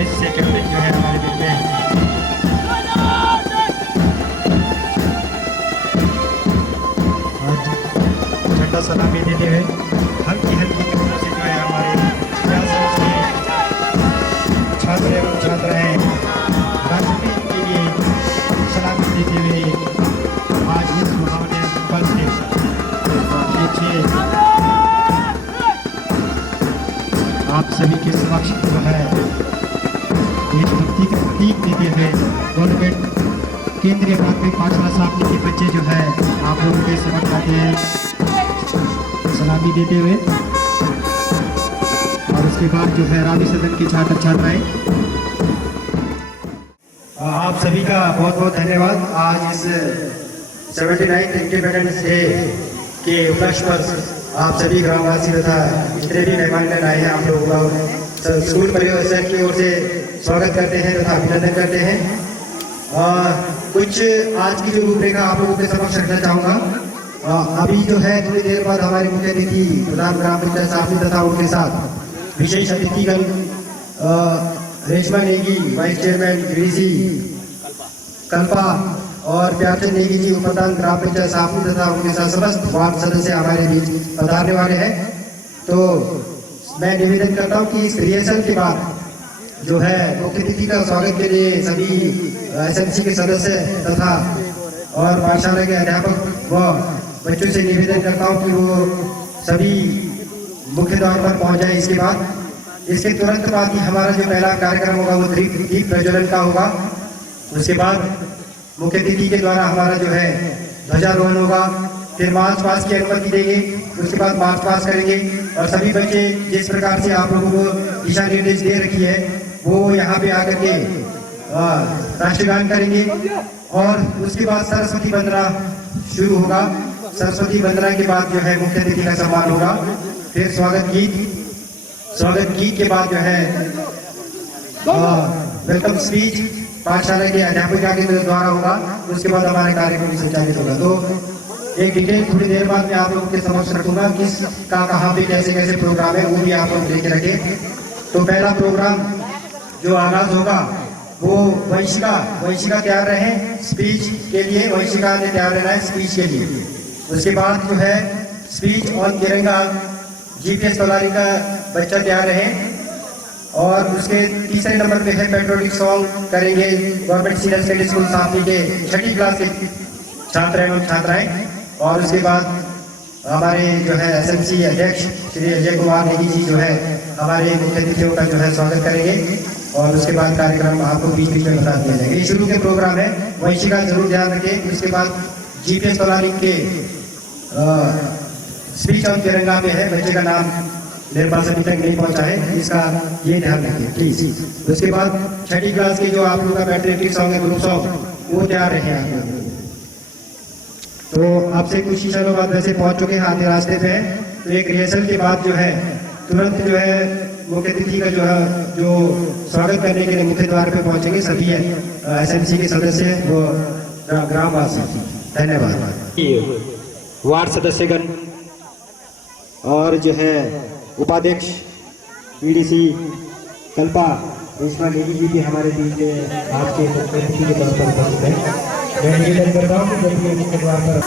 22 से कैप्टन जो है हमारे बीच में आज झंडा सलामी देते हुए हल्की हल्की कदमों से जो है हमारे छात्र एवं छात्राएं राष्ट्रपति के लिए सलामी देते हुए आज इस सुहावने पल से पीछे आप सभी के समक्ष जो है देशभक्ति का प्रतीक देते हुए गवर्नमेंट केंद्रीय प्राथमिक पाठशाला सामने के बच्चे जो है आप लोगों के समक्ष आते हैं सलामी देते हुए। और उसके बाद जो है रावी सदन के छात्र छात्राएं, आप सभी का बहुत बहुत धन्यवाद। आज इस 79th इंडिपेंडेंस डे के उपलक्ष्य पर आप सभी ग्रामवासी तथा जितने भी मेहमान आए हैं आप लोगों का स्कूल परिसर की ओर से स्वागत करते हैं तथा अभिनंदन करते हैं। कुछ आज की जो रूपरेखा आप लोगों के समक्ष रखना चाहूँगा। अभी जो है थोड़ी देर बाद हमारे मुख्य अतिथि प्रधान ग्राम पंचायत साहब तथा उनके साथ विशेष अतिथिगण रेशमा नेगी, वाइस चेयरमैन गिरीसी कल्पा और प्यारचंद नेगी जी उपप्रधान ग्राम पंचायत साहब तथा उनके साथ समस्त वार्ड सदस्य हमारे बीच पधारने वाले हैं। तो मैं निवेदन करता हूँ कि इस रिहर्सल के बाद जो है मुख्य अतिथि का स्वागत के लिए सभी एसएमसी के सदस्य तथा और पाठशाला के अध्यापक व बच्चों से निवेदन करता हूं कि वो सभी मुख्य द्वार पर पहुंच जाए। इसके तुरंत बाद ही हमारा जो पहला कार्यक्रम होगा वो दीप प्रज्वलन का होगा। उसके बाद मुख्य अतिथि के द्वारा हमारा जो है ध्वजारोहण होगा, फिर मार्च पास की अनुमति देंगे, उसके बाद मार्च पास करेंगे और सभी बच्चे जिस प्रकार से आप लोगों को दिशा निर्देश दे रखी है वो यहाँ पे आकर के राष्ट्रगान करेंगे। और उसके बाद सरस्वती वंदना शुरू होगा। सरस्वती वंदना के बाद जो है मुख्य अतिथि का सम्मान होगा, फिर स्वागत गीत के बाद जो है वेलकम स्पीच पाठशाला के अध्यापिका के द्वारा होगा। उसके बाद हमारे कार्यक्रम संचालित होगा। तो एक डिटेल थोड़ी देर बाद में आप लोगों के समक्ष रखूंगा किस का कहाँ पे कैसे कैसे प्रोग्राम है वो भी आप लोग देख रखे। तो पहला प्रोग्राम जो आगाज होगा वो वंशिका तैयार रहे स्पीच के लिए, वंशिका ने तैयार रहना है स्पीच के लिए। उसके बाद जो है स्पीच और तिरंगा जीपीएस तलारी का बच्चा तैयार रहे। और उसके तीसरे नंबर पे है पेट्रोलिक सॉन्ग करेंगे गवर्नमेंट सीनियर सेकेंडरी स्कूल साथी के 6ठी क्लास के छात्र एवं छात्राएं। और उसके बाद हमारे जो है एसएमसी अध्यक्ष श्री अजय कुमार नेगी जी जो है हमारे मुख्य अतिथियों का जो है स्वागत करेंगे। और उसके बाद कार्यक्रम आपको बीच बीच में बता दिया जाएगा। ये शुरू के प्रोग्राम है, वंशिका जरूर ध्यान रखें। उसके बाद जीपीएस तलारी के स्पीच और तिरंगा में है, बच्चे का नाम मेरे पास अभी तक नहीं पहुंचा है, इसका ये ध्यान रखें प्लीज। उसके बाद 6ठी क्लास के जो आप लोगों का पैट्रियोटिक सॉन्ग है, ग्रुप सॉन्ग, वो तैयार रहे आप लोग। तो आपसे कुछ ही क्षणों बाद वैसे पहुंच चुके हैं, आधे रास्ते पे हैं। तो एक रिहर्सल के बाद जो है तुरंत जो है मुख्य अतिथि का जो स्वागत करने के लिए मुख्य द्वार पे पहुंचेंगे सभी एसएमसी के सदस्य वो ग्रामवासी। धन्यवाद। वार्ड सदस्यगण और जो है उपाध्यक्ष पीडीसी कल्पा रेशमा नेगी जी भी हमारे बीच में आज के मुख्य अतिथि के तौर पर उपस्थित है। मैं निवेदन करता हूँ कि जब ये मुख्य द्वार पर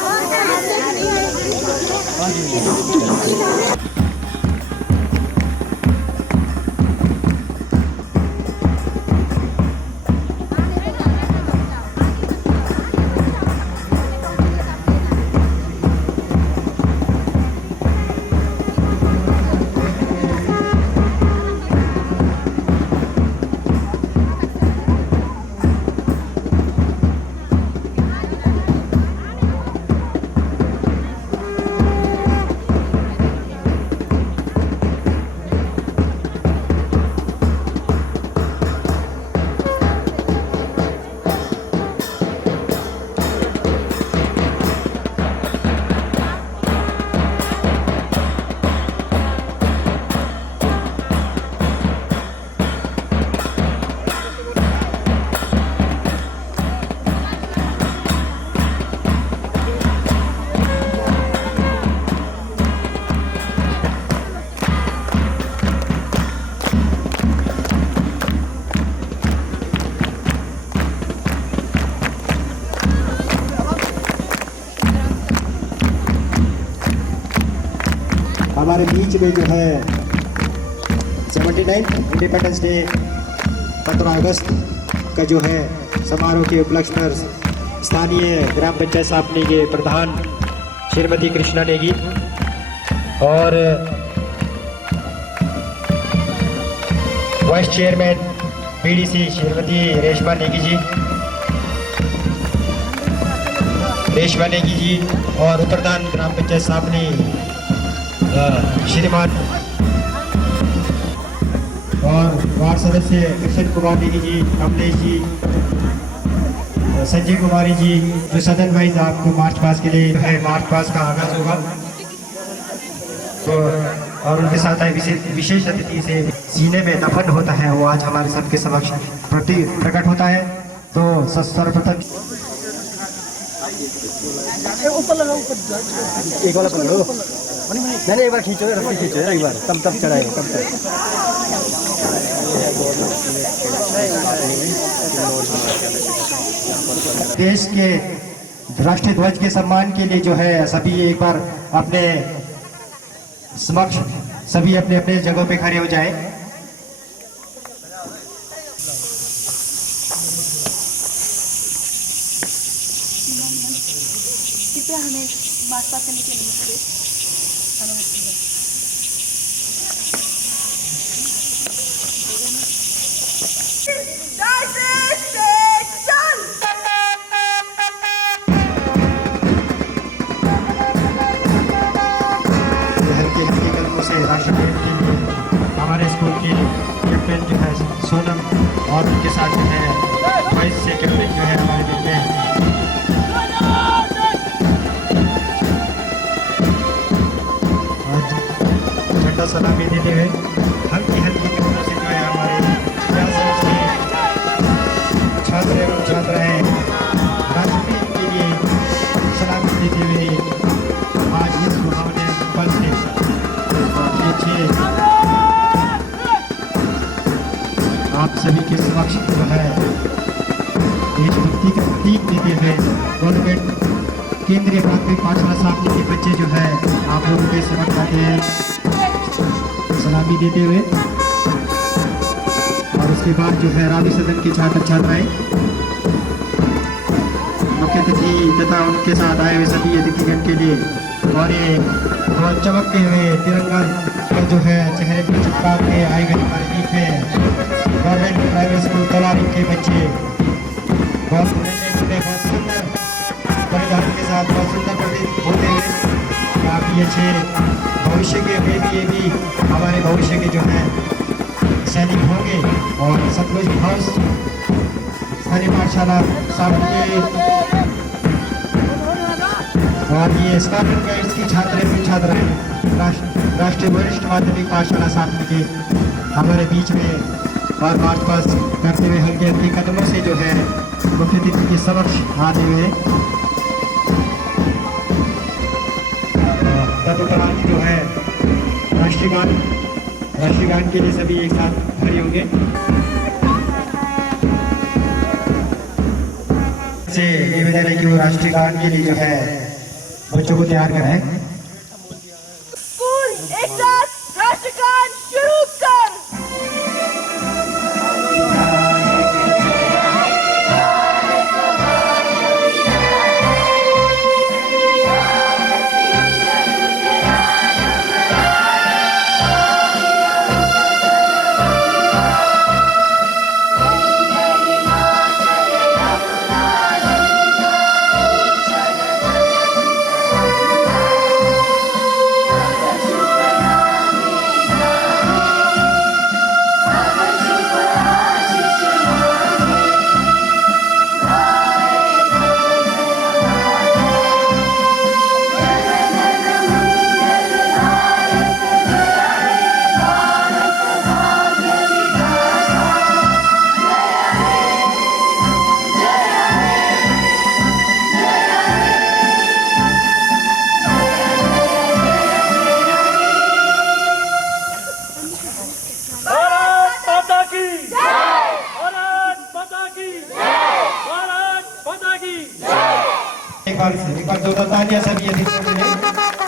हमारे बीच में जो है 79 इंडिपेंडेंस डे 15 अगस्त का जो है समारोह के उपलक्ष्य पर स्थानीय ग्राम पंचायत सापनी के प्रधान श्रीमती कृष्णा नेगी और vice chairman PDC Shrimati Reshma Negi ji और उपप्रधान ग्राम पंचायत सापनी श्रीमान और वार्ड सदस्य कृष्ण कुमार नेगी जी, कमलेश जी, संजय कुमारी जी, जो सदन वाइज आपको मार्च पास के लिए है मार्च पास का आगाज होगा तो और उनके साथ विशेष अतिथि से सीने में दफन होता है वो आज हमारे सबके समक्ष प्रकट होता है। तो सर्वप्रथम एक वाला पकड़ो, नहीं एक बार खींचो, रस्सी खींचो एक बार, तब चढ़ाएगा तब तक। देश के राष्ट्रीय ध्वज के सम्मान के लिए जो है सभी एक बार अपने समक्ष सभी अपने अपने जगहों पे खड़े हो जाए। कृपया हमें बात करने की अनुमति राष्ट्रपति हमारे स्कूल की कैप्टन जो है सोनम और उनके साथ जो है वाइस से कैप्टन जो है हमारे दिल में झंडा सलामी देते हुए हल्की कदमों से जो है हमारे छात्र एवं छात्राएं राष्ट्रपति के लिए सलामी देते हुए आज इस सुहावने पल से आप सभी के समक्ष जो है देशभक्ति का प्रतीक देते हुए गवर्नमेंट केंद्रीय प्राथमिक पाठशाला सापनी के बच्चे जो है आप लोगों के समक्ष आते हैं सलामी देते हुए और उसके बाद जो है रावी सदन के छात्र छात्राएं मुख्य अतिथि तथा उनके साथ आए हुए सभी अतिथिगण के लिए और ये बहुत चमकते हुए तिरंगा का जो है चेहरे पर चिपका के आए गए हमारे बीच में गवर्नमेंट प्राइवेट स्कूल तलारी के बच्चे बहुत सुंदर परिधान के साथ बहुत सुंदर प्रतीत होते हुए काफ़ी अच्छे भविष्य के वे भी हमारे भविष्य के जो है सैनिक होंगे और सतलुज हाउस स्थानीय पाठशाला सापनी और ये स्कॉटलैंड गाइड्स की छात्र छात्राएं राष्ट्रीय वरिष्ठ माध्यमिक पाठशाला सापनी के हमारे बीच में और मार्च पास करते हुए हल्के कदमों से जो है मुख्य अतिथि के समक्ष आते हुए तदुपरांत जो है राष्ट्रीय गान के लिए सभी एक साथ खड़े होंगे। से निवेदन है कि वो राष्ट्रीय गान के लिए जो है बच्चों को तैयार कराएं। स्कूल एक साथ राष्ट्रगान शुरू कर। एक बार जोरदार तालियां सभी अतिथियों के लिए,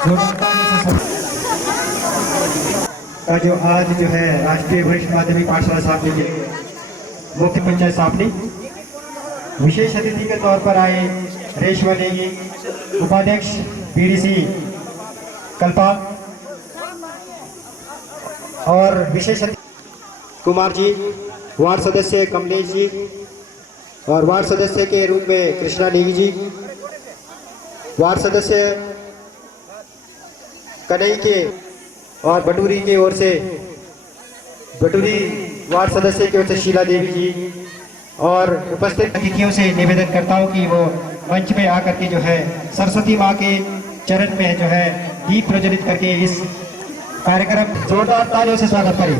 जोरदार तालियां से सब का जो आज जो है राष्ट्रीय वरिष्ठ माध्यमिक पाठशाला साफनी के मुख्य पंचायत साफनी विशेष अतिथि के तौर पर आए रेशमा देवी उपाध्यक्ष बीडीसी कल्पा और विशेष अतिथि कुमार जी, वार्ड सदस्य कमलेश जी और वार्ड सदस्य के रूप में कृष्णा देवी जी, वार्ड सदस्य कन्हई के और बटूरी की ओर से बटूरी वार्ड सदस्य की ओर से शीला देवी जी और उपस्थित अतिथियों से निवेदन करता हूं कि वो मंच पे आकर के जो है सरस्वती माँ के चरण में जो है दीप प्रज्वलित करके इस कार्यक्रम जोरदार तालियों से स्वागत करें।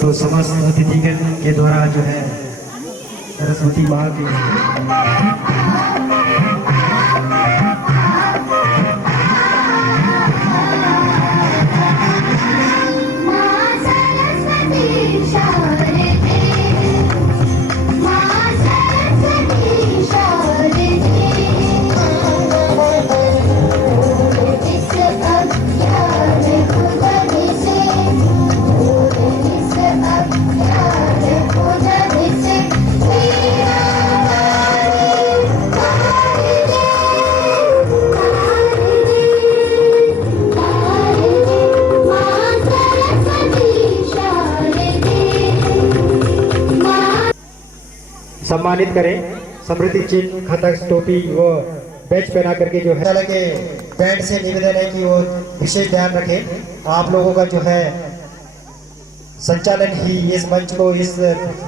तो समस्त अतिथिगण के द्वारा जो है सरस्वती माँ के सम्मानित करें। समृद्धि चिन्ह, खतक, टोपी व बैच पहना करके जो है के बैंड से निवेदन है कि वो विशेष ध्यान रखें। आप लोगों का जो है संचालन ही इस मंच को, इस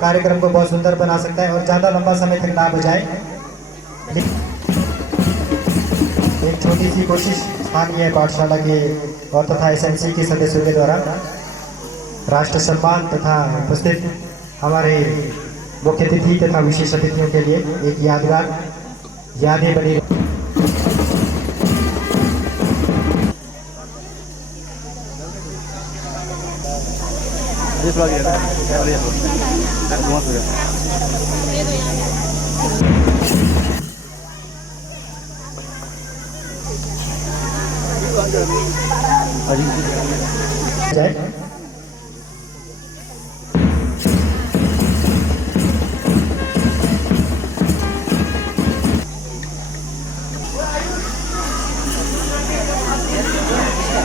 कार्यक्रम को बहुत सुंदर बना सकता है और ज़्यादा लंबा समय तक ना बजाए। एक छोटी सी कोशिश स्थानीय पाठशाला के और तथा एसएमसी के सदस्यों के द्वारा राष्ट्र सम्मान तथा उपस्थित हमारे मुख्य अतिथि तथा विशेष अतिथियों के लिए एक यादगार यादें बनी।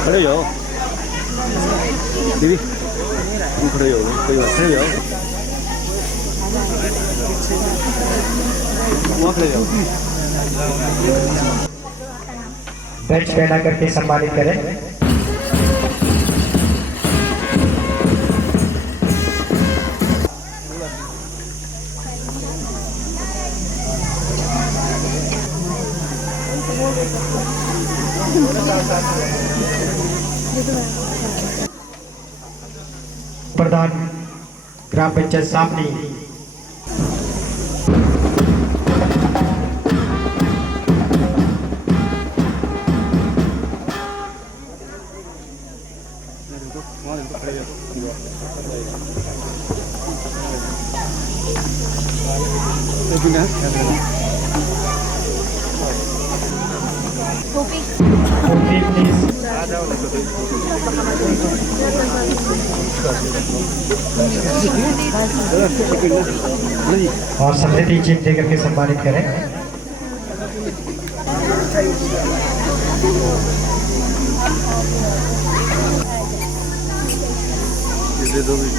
खड़े दीदी तुम खड़े हो, कोई बात खड़े जाओ, वहाँ खड़े जाओ। बैच पहना करके सम्मानित करें। प्रधान ग्राम पंचायत साफनी वहाँ खड़े जाओ। टोपी टोपी प्लीज। और समृद्धि चेक दे करके सम्मानित करें।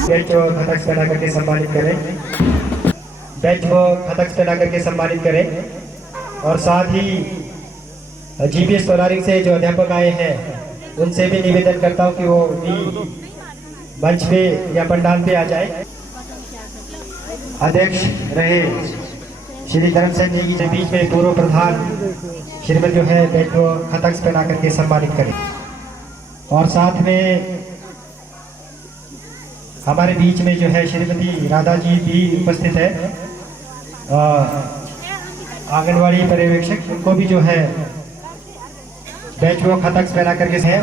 बेल्ट को खतक पहना करके सम्मानित करें। बेल्ट को खतक पहना करके सम्मानित करें। और साथ ही जीपीएस सोलारिंग से जो अध्यापक आए हैं उनसे भी निवेदन करता हूं कि वो भी मंच पे या पंडाल पे आ जाए। अध्यक्ष रहे श्री धर्मसेन जी के बीच में पूर्व प्रधान श्रीमती जो है बेल्ट को खतक पहना करके सम्मानित करें। और साथ में हमारे बीच में जो है श्रीमती राधा जी भी उपस्थित है, आंगनवाड़ी पर्यवेक्षक, उनको भी जो है बैच को खतक पहना करके है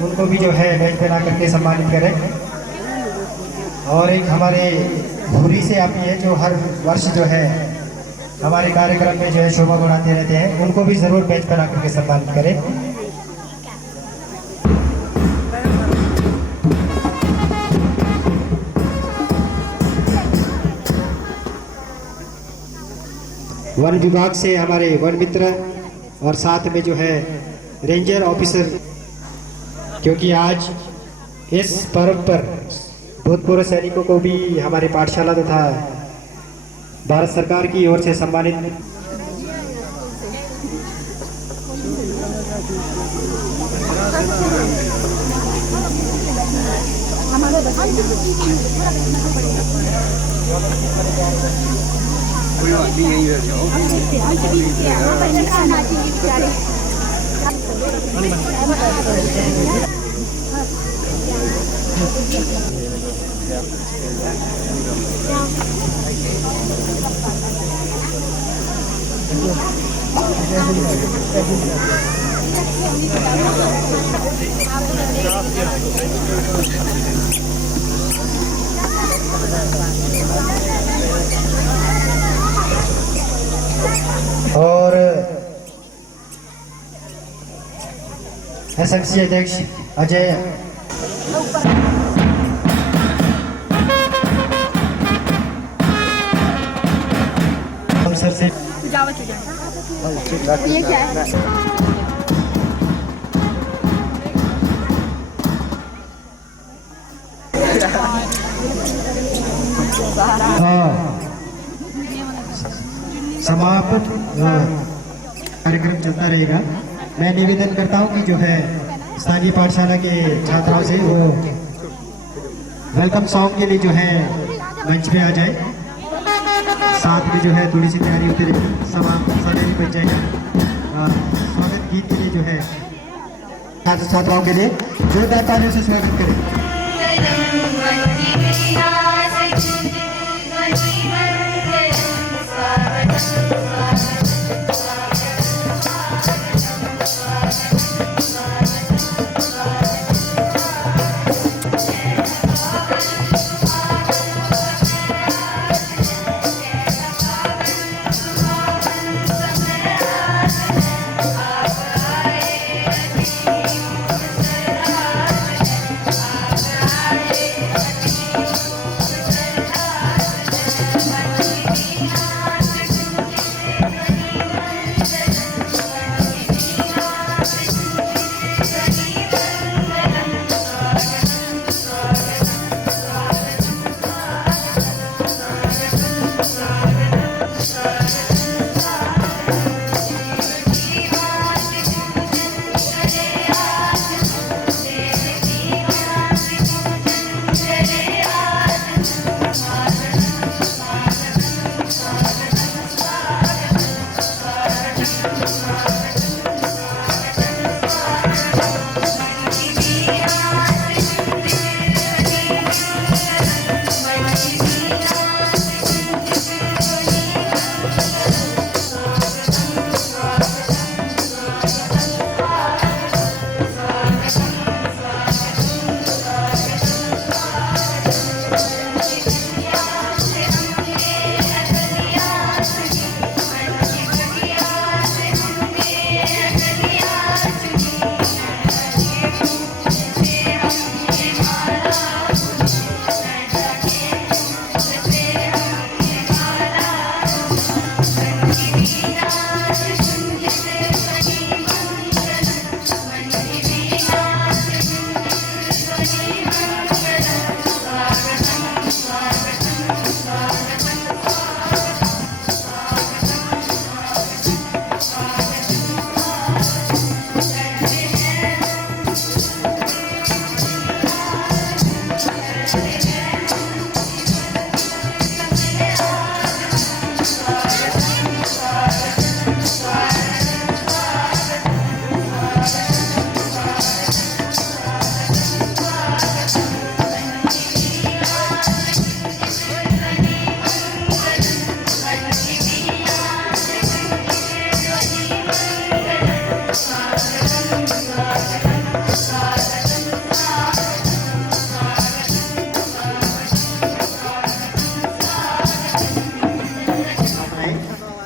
उनको भी जो है बैच पहना करके सम्मानित करें। और एक हमारे धुरी से आती है जो हर वर्ष जो है हमारे कार्यक्रम में जो है शोभा बढ़ाते रहते हैं, उनको भी जरूर बैच पहना करके सम्मानित करें। वन विभाग से हमारे वन मित्र और साथ में जो है रेंजर ऑफिसर, क्योंकि आज इस पर्व पर भूतपूर्व सैनिकों को भी हमारे पाठशाला तथा भारत सरकार की ओर से सम्मानित। और एसएमसी अध्यक्ष अजय सर से ये क्या है? समापन कार्यक्रम चलता रहेगा। मैं निवेदन करता हूं कि जो है स्थानीय पाठशाला के छात्राओं से वो वेलकम सॉन्ग के लिए जो है मंच पे आ जाए। साथ में जो है थोड़ी सी तैयारी होती रहेगी, समय बच जाएगा। स्वागत गीत के लिए जो है छात्र छात्राओं के लिए जोरदार तालियों से स्वागत करें।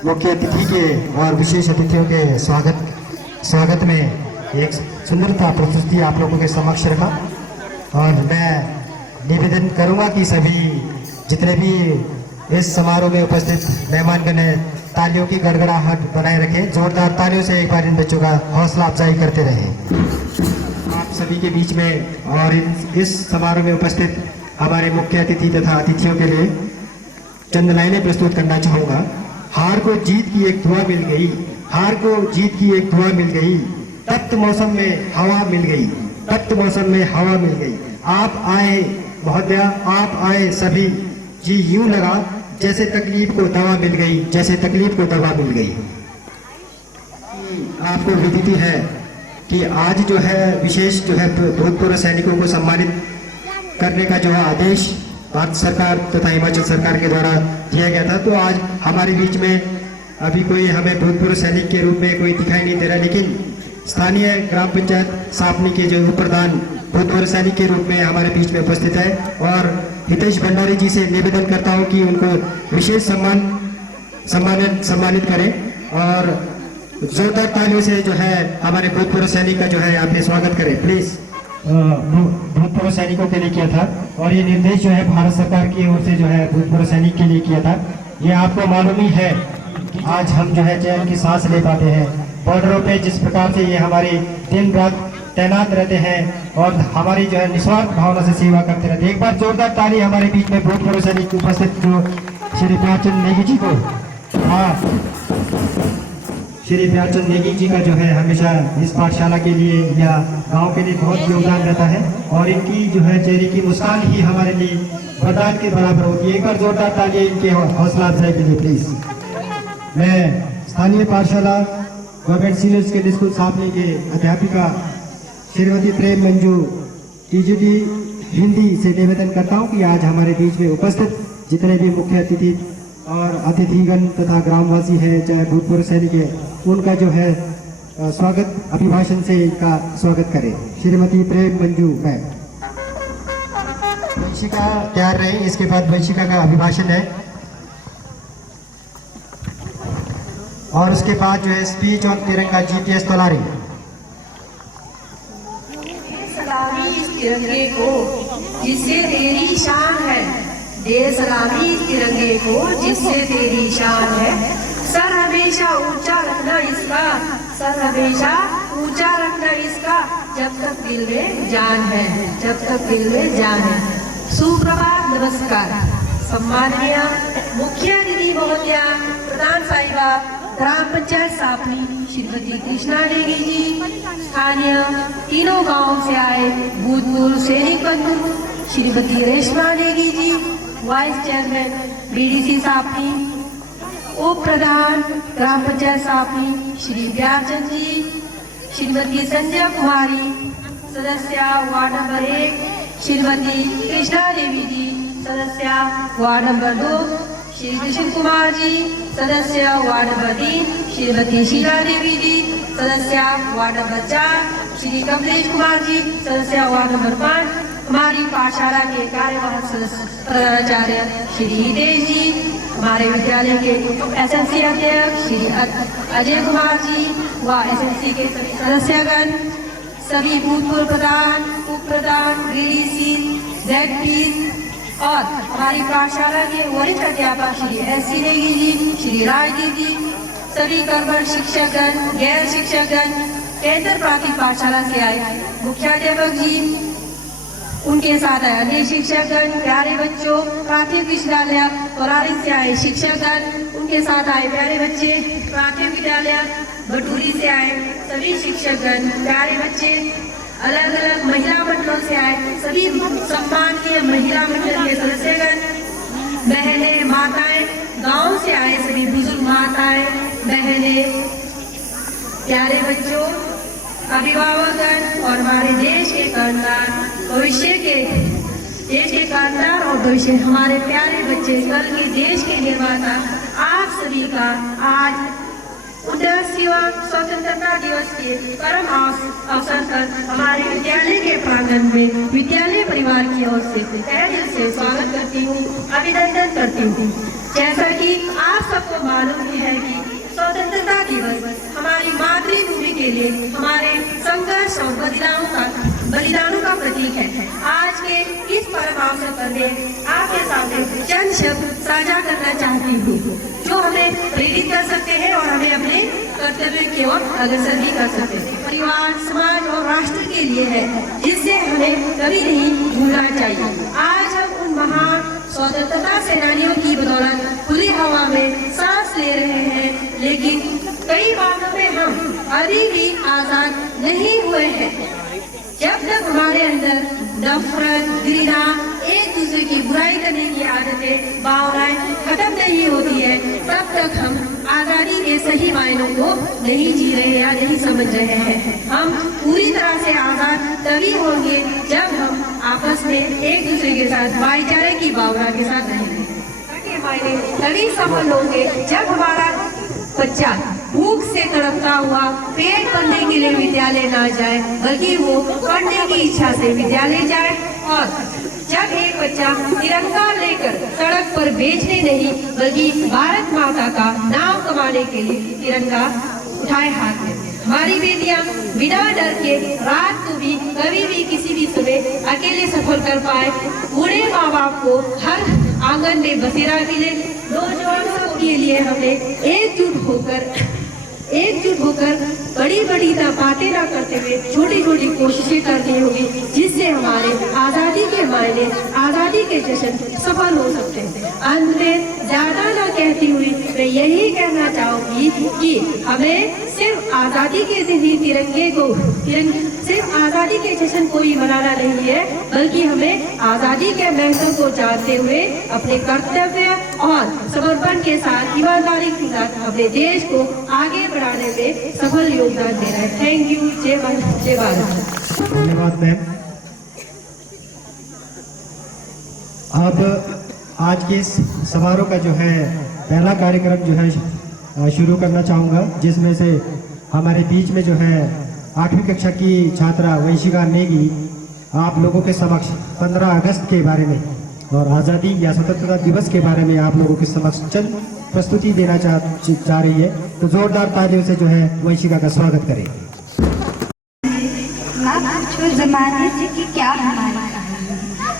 मुख्य अतिथि के और विशेष अतिथियों के स्वागत में एक सुंदरता प्रस्तुति आप लोगों के समक्ष रखा। और मैं निवेदन करूंगा कि सभी जितने भी इस समारोह में उपस्थित मेहमानगण हैं, तालियों की गड़गड़ाहट बनाए रखें। जोरदार तालियों से एक बार इन बच्चों का हौसला अफजाई करते रहें। आप सभी के बीच में और इस समारोह में उपस्थित हमारे मुख्य अतिथि तथा अतिथियों के लिए चंद लाइनें प्रस्तुत करना चाहूंगा। हार को जीत की एक दुआ मिल गई, हार को जीत की एक दुआ मिल गई, तख्त मौसम में हवा मिल गई, तख्त मौसम में हवा मिल गई। आप आए महोदया, आप आए सभी, जी यूं लगा जैसे तकलीफ को दवा मिल गई, जैसे तकलीफ को दवा मिल गई। आपको विदित है कि आज जो है विशेष जो है भूतपूर्व सैनिकों को सम्मानित करने का जो है आदेश भारत सरकार तथा हिमाचल सरकार के द्वारा दिया गया था। तो आज हमारे बीच में अभी कोई हमें भूतपूर्व सैनिक के रूप में कोई दिखाई नहीं दे रहा, लेकिन स्थानीय ग्राम पंचायत सापनी के जो उप प्रधान भूतपूर्व सैनिक के रूप में हमारे बीच में उपस्थित है। और हितेश भंडारी जी से निवेदन करता हूं कि उनको विशेष सम्मानित करें और जोरदार तालियों से जो है हमारे भूतपूर्व सैनिक का जो है आपने स्वागत करें प्लीज। भूतपूर्व सैनिकों के लिए किया था और ये निर्देश जो है भारत सरकार की ओर से जो है भूतपूर्व सैनिक के लिए किया था। ये आपको मालूम ही है कि आज हम जो है चैन की सांस ले पाते हैं। बॉर्डरों पे जिस प्रकार से ये हमारी दिन रात तैनात रहते हैं और हमारी जो है निस्वार्थ भावना से सेवा करते रहते हैं। एक बार जोरदार ताली हमारे बीच में भूतपूर्व सैनिक उपस्थित जो श्री प्यारचंद नेगी जी को। श्री प्यारचंद नेगी जी का जो है हमेशा इस पाठशाला के लिए या गांव के लिए बहुत योगदान रहता है और इनकी जो है चेहरे की मुस्कान ही हमारे लिए वरदान के बराबर होती है। एक बार जोरदार ताली इनके हौसला अफजाई के लिए प्लीज। मैं स्थानीय पाठशाला गवर्नमेंट सीनियर सेकेंडरी स्कूल सापनी के अध्यापिका श्रीमती प्रेम मंजू टीजीटी हिंदी से निवेदन करता हूं कि आज हमारे बीच में उपस्थित जितने भी मुख्य अतिथि और अतिथिगण तथा ग्रामवासी हैं, चाहे भूतपूर्व सैनिक है, उनका जो है स्वागत अभिभाषण से इनका स्वागत करें। श्रीमती प्रेम मंजू मैम। वंशिका तैयार रहे, इसके बाद वंशिका का अभिभाषण है और उसके बाद जो है स्पीच ऑन तिरंगा जीपीएस तलारी। सलामी इस तिरंगे को जिससे तेरी शान है, दे सलामी इस तिरंगे को जिससे तेरी शान है। सर हमेशा ऊंचा रखना इसका, सर हमेशा ऊंचा रखना इसका, जब तक दिल में जान है, जब तक दिल में जान है। सुप्रभात, नमस्कार। सम्माननीय मुख्य अतिथि महोदया, प्रधान साहिबा ग्राम पंचायत सापनी श्रीमती कृष्णा नेगी जी, स्थानीय तीनों गांवों से आए भूतपूर्व सैनिक बंधु श्रीमती रेशमा नेगी जी, वाइस चेयरमैन बीडीसी सापनी, उप प्रधान ग्राम पंचायत सापनी श्री प्यारचंद जी, श्रीमती संजय कुमारी, सदस्य वार्ड नंबर 1 श्रीमती कृष्णा देवी जी, सदस्य वार्ड नंबर 2 श्री कृष्ण कुमार जी, सदस्य वार्ड नंबर 3 श्रीमती शीला देवी जी, सदस्य वार्ड नंबर 4 श्री कमलेश कुमार जी, सदस्य वार्ड नंबर 5 हमारी पाठशाला के कार्यवाहक प्रधानाचार्य श्री हितेश जी, हमारे विद्यालय के एसएससी अध्यक्ष श्री अजय कुमार जी व एसएससी के सभी सदस्यगण, सभी भूतपूर्व प्रधान, उप प्रधान, बीडीसी, जेडपी और हमारी पाठशाला के वरिष्ठ अध्यापक श्री एससी नेगी जी, श्री राजदीप जी, सभी कर्मठ शिक्षकगण, गैर शिक्षकगण, केंद्र प्राथमिक पाठशाला से आए मुख्याध्यापक जी, उनके साथ आए अन्य शिक्षकगण, प्यारे बच्चों, प्राथमिक विद्यालय कोरारी से आए शिक्षकगण, उनके साथ आए प्यारे बच्चे, प्राथमिक विद्यालय भटूरी से आए सभी शिक्षकगण, प्यारे बच्चे, अलग अलग महिला मंडलों से आए सभी सम्मानीय महिला मंडल के सदस्यगण, बहनें, माताएं, गांव से आए सभी बुजुर्ग माताएं, बहनें, प्यारे बच्चों, अभिभावकगण और हमारे देश के कर्णधार, भविष्य के देश के कर्णधार और भविष्य हमारे प्यारे बच्चे, कल के देश के निर्माता, आप सभी का आज 19वां स्वतंत्रता दिवस के परम अवसर पर हमारे विद्यालय के प्रांगण में विद्यालय परिवार की ओर से तहे दिल से स्वागत करती हूँ, अभिनंदन करती हूँ। जैसा कि आप सबको मालूम ही है कि स्वतंत्रता दिवस हमारी मातृभूमि के लिए हमारे संघर्ष और बलिदानों का प्रतीक है। आज के इस परम अवसर पर मैं आपके सामने चंद शब्द साझा करना चाहती हूँ जो हमें प्रेरित कर सकते हैं और हमें अपने कर्तव्य की ओर अग्रसर भी कर सकते हैं। परिवार, समाज और राष्ट्र के लिए है जिससे हमें कभी नहीं भूलना चाहिए। आज हम उन महान स्वतंत्रता सेनानियों की बदौलत खुली हवा में सांस ले रहे हैं, लेकिन कई बातों में हम अभी भी आजाद नहीं हुए हैं। जब तक हमारे अंदर नफरत, घृणा, एक दूसरे की बुराई करने की आदतें, भावनाएं खत्म नहीं होती है, तब तक हम आजादी के सही मायनों को नहीं जी रहे या नहीं समझ रहे हैं। हम पूरी तरह से आजाद तभी होंगे जब हम आपस में एक दूसरे के साथ भाईचारे की भावना के साथ रहेंगे। मायने तभी सफल होंगे जब हमारा बच्चा भूख से तड़पता हुआ पेट भरने के लिए विद्यालय ना जाए, बल्कि वो पढ़ने की इच्छा से विद्यालय जाए। और जब एक बच्चा तिरंगा लेकर सड़क पर बेचने नहीं बल्कि भारत माता का नाम कमाने के लिए तिरंगा उठाए हाथ में। हमारी बेटियां बिना डर के रात को भी कभी भी किसी भी समय अकेले सफर कर पाए। बूढ़े माँ बाप को हर आंगन में बसेरा मिले। नौजवानों के लिए हमें एकजुट होकर बड़ी बड़ी बातें ना करते हुए छोटी छोटी कोशिशें करनी होगी, जिससे हमारे आज़ादी के मायने, आज़ादी के जश्न सफल हो सकते हैं। अंत में ज्यादा ना कहती हुई मैं यही कहना चाहूंगी कि हमें सिर्फ आज़ादी के दिन ही सिर्फ आज़ादी के जश्न को ही मनाना नहीं है, बल्कि हमें आज़ादी के महत्व को जानते हुए अपने कर्तव्य और समर्पण के साथ, ईमानदारी के साथ अपने देश को आगे बढ़ाने में सफल योगदान देना है। Thank you. जय भारत। धन्यवाद मैम। अब आज के इस समारोह का जो है पहला कार्यक्रम जो है शुरू करना चाहूँगा, जिसमें से हमारे बीच में जो है 8वीं कक्षा की छात्रा वंशिका नेगी आप लोगों के समक्ष 15 अगस्त के बारे में और आज़ादी या स्वतंत्रता दिवस के बारे में आप लोगों के समक्ष चंद प्रस्तुति देना चाह रही है। तो जोरदार तालियों से जो है वंशिका का स्वागत करें। ना पूछो ज़माने से कि क्या हमारी कहानी है,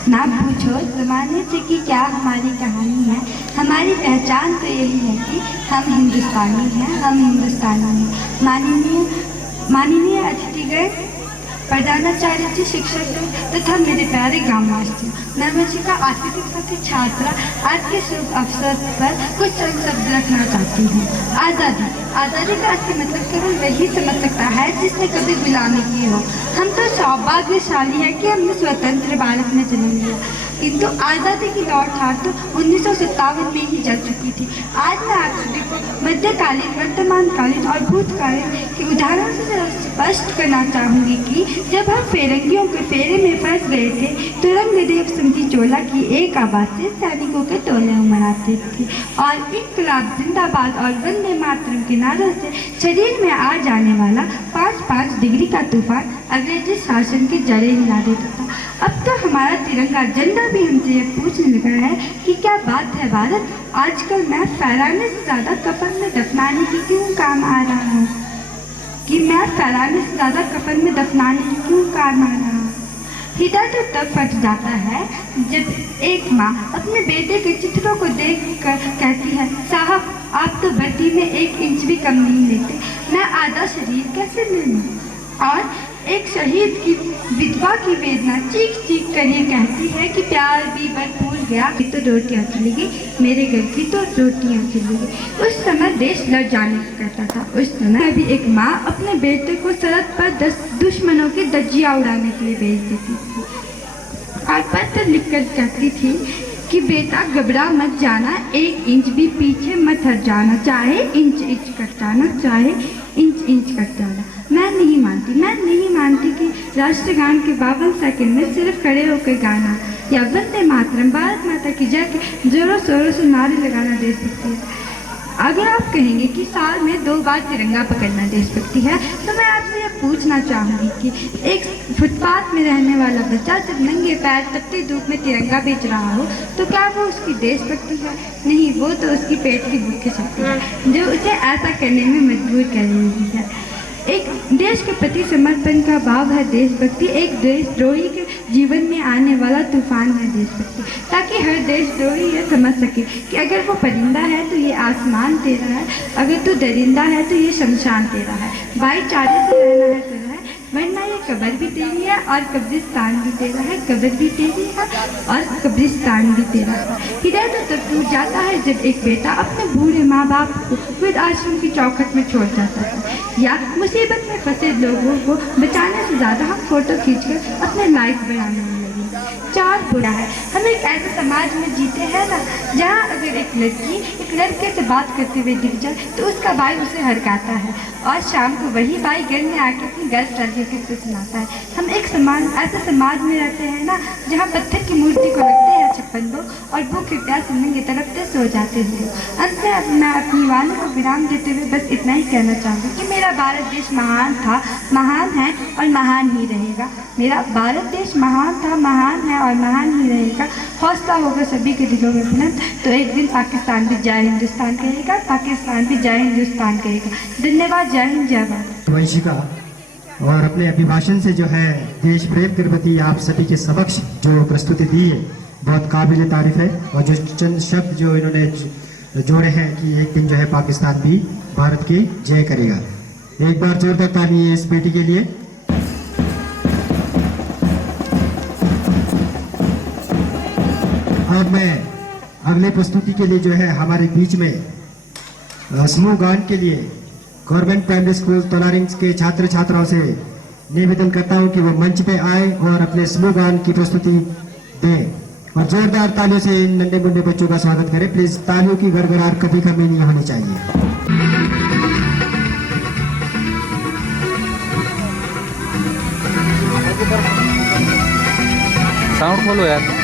ना पूछो ज़माने से कि क्या हमारी कहानी है। हमारी पहचान तो यही है कि हम हिंदुस्तानी हैं, हम हिंदुस्तानी हैं। माननीय अतिथिगण, प्रधानाचार्य जी, शिक्षक तथा मेरे प्यारे ग्रामवासी, मैं वंशिका 8वीं कक्षा की छात्रा आज के शुभ अवसर पर कुछ चंद शब्द रखना चाहती हूँ। आज़ादी का असली मतलब केवल वही समझ सकता है जिसने कभी गुलामी की हो। हम तो सौभाग्यशाली है कि हमने स्वतंत्र भारत में जन्म लिया, किंतु आज़ादी की बौछार तो 1957 में ही जल चुकी थी। आज मैं आप सभी को मध्यकालीन, वर्तमानकालीन और भूतकालीन के उदाहरण से स्पष्ट करना चाहूँगी कि जब हम फिरंगियों के फेरे में फंस गए थे तो रंगदेव सिंह चोला की एक आवाज़ से सैनिकों के टोले मनाते थे और इनकलाब जिंदाबाद और वंदे मातरम के नारों से शरीर में आ जाने वाला 5-5 डिग्री का तूफान अंग्रेजी शासन की जड़ें हिला देता था। अब तो हमारा तिरंगा झंडा भी हमसे ये पूछने लगा है कि क्या बात है भारत, आजकल मैं फहराने से ज़्यादा कफन में दफनाने की क्यों काम आ रहा हूँ, कि मैं फहराने से ज़्यादा कफन में दफनाने की क्यों काम आ रहा हूँ। हृदय तो तब फट जाता है जब एक माँ अपने बेटे के चित्रों को देख कर कहती है, साहब आप तो भर्ती में 1 इंच भी कम नहीं लेते, मैं आधा शरीर कैसे ले लूँ। और एक शहीद की विधवा की वेदना चीख चीख कर ये कहती है कि प्यार भी भूल गया, तो रोटियाँ चली गई, मेरे घर की तो रोटियाँ चली गई। उस समय देश लड़ जाने को कहता था। उस समय भी एक माँ अपने बेटे को सरहद पर 10 दुश्मनों की धज्जियाँ उड़ाने के लिए भेज देती थी और पत्र लिखकर कहती थी कि बेटा घबरा मत जाना, 1 इंच भी पीछे मत हट जाना, चाहे इंच इंच कट जाना, चाहे इंच इंच कट जाना। मैं नहीं मानती कि राष्ट्रगान के 52 सेकंड में सिर्फ खड़े होकर गाना या वंदे मातरम, भारत माता की जय के जोरों शोरों से नारे लगाना दे सकती है। अगर आप कहेंगे कि साल में 2 बार तिरंगा पकड़ना देशभक्ति है, तो मैं आपसे यह पूछना चाहूँगी कि एक फुटपाथ में रहने वाला बच्चा जब नंगे पैर तपती धूप में तिरंगा बेच रहा हो तो क्या वो उसकी देशभक्ति है? नहीं, वो तो उसकी पेट की भूख की शक्ति है जो उसे ऐसा करने में मजबूर कर रही है। एक देश के प्रति समर्पण का भाव है देशभक्ति। एक देशद्रोही के जीवन में आने वाला तूफान है देशभक्ति, ताकि हर देशद्रोही यह समझ सके कि अगर वो परिंदा है तो ये आसमान तेरा है, अगर तू दरिंदा है तो ये शमशान तेरा है। भाईचारे से रहना है तेरा है, वरना ये कब्र भी तेरी है और कब्रिस्तान भी तेरा है। कब्र भी तेरी है और कब्रिस्तान भी तेरा है। हृदय तो तब टूट जाता है जब एक बेटा अपने बूढ़े माँ बाप को वृद्ध आश्रम की चौखट में छोड़ जाता है, या मुसीबत में फंसे लोगों को बचाने से ज़्यादा हम फोटो खींचकर अपने लाइफ बनाने में लगे। चार बुरा है, हम एक ऐसे समाज में जीते हैं ना जहाँ अगर एक लड़की एक लड़के से बात करते हुए दिख जाए तो उसका भाई उसे हरकाता है और शाम को वही भाई घर में आके अपनी गर्लफ्रेंड के किस्से सुनाता है। हम एक ऐसे समाज में रहते हैं ना जहाँ पत्थर की मूर्ति को रखते हैं 56 लोग और भूखे प्यासे नंगे तड़पते सो जाते हैं। अंत में मैं अपनी वाणी को विराम देते हुए बस इतना ही कहना चाहूँगी कि मेरा भारत देश महान था, महान है और महान ही रहेगा। मेरा भारत देश महान था, महान है और महान ही रहेगा। हौसला होगा सभी के दिलों में बुलंद, तो एक दिन पाकिस्तान भी जय हिंदुस्तान कहेगा, पाकिस्तान भी जय हिंदुस्तान कहेगा। धन्यवाद। जय हिंद, जय भारत। वंशिका और अपने अभिभाषण से जो है देश प्रेम के प्रति आप सभी के समक्ष जो प्रस्तुति दी है बहुत काबिल तारीफ है। और जो चंद शब्द जो इन्होंने जोड़े हैं कि एक दिन जो है पाकिस्तान भी भारत की जय करेगा। एक बार जोरदार ताली इस बेटी के लिए। और मैं अगले प्रस्तुति के लिए जो है हमारे बीच में समूह गान के लिए गवर्नमेंट प्राइमरी स्कूल तोलारिंग के छात्र छात्राओं से निवेदन करता हूं कि वो मंच पे आए और अपने समूह गान की प्रस्तुति दें और जोरदार तालियों से इन नन्हे मुन्ने बच्चों का स्वागत करें। प्लीज तालियों की गड़गड़ाहट कभी कमी नहीं होनी चाहिए। साउंड खोलो यार।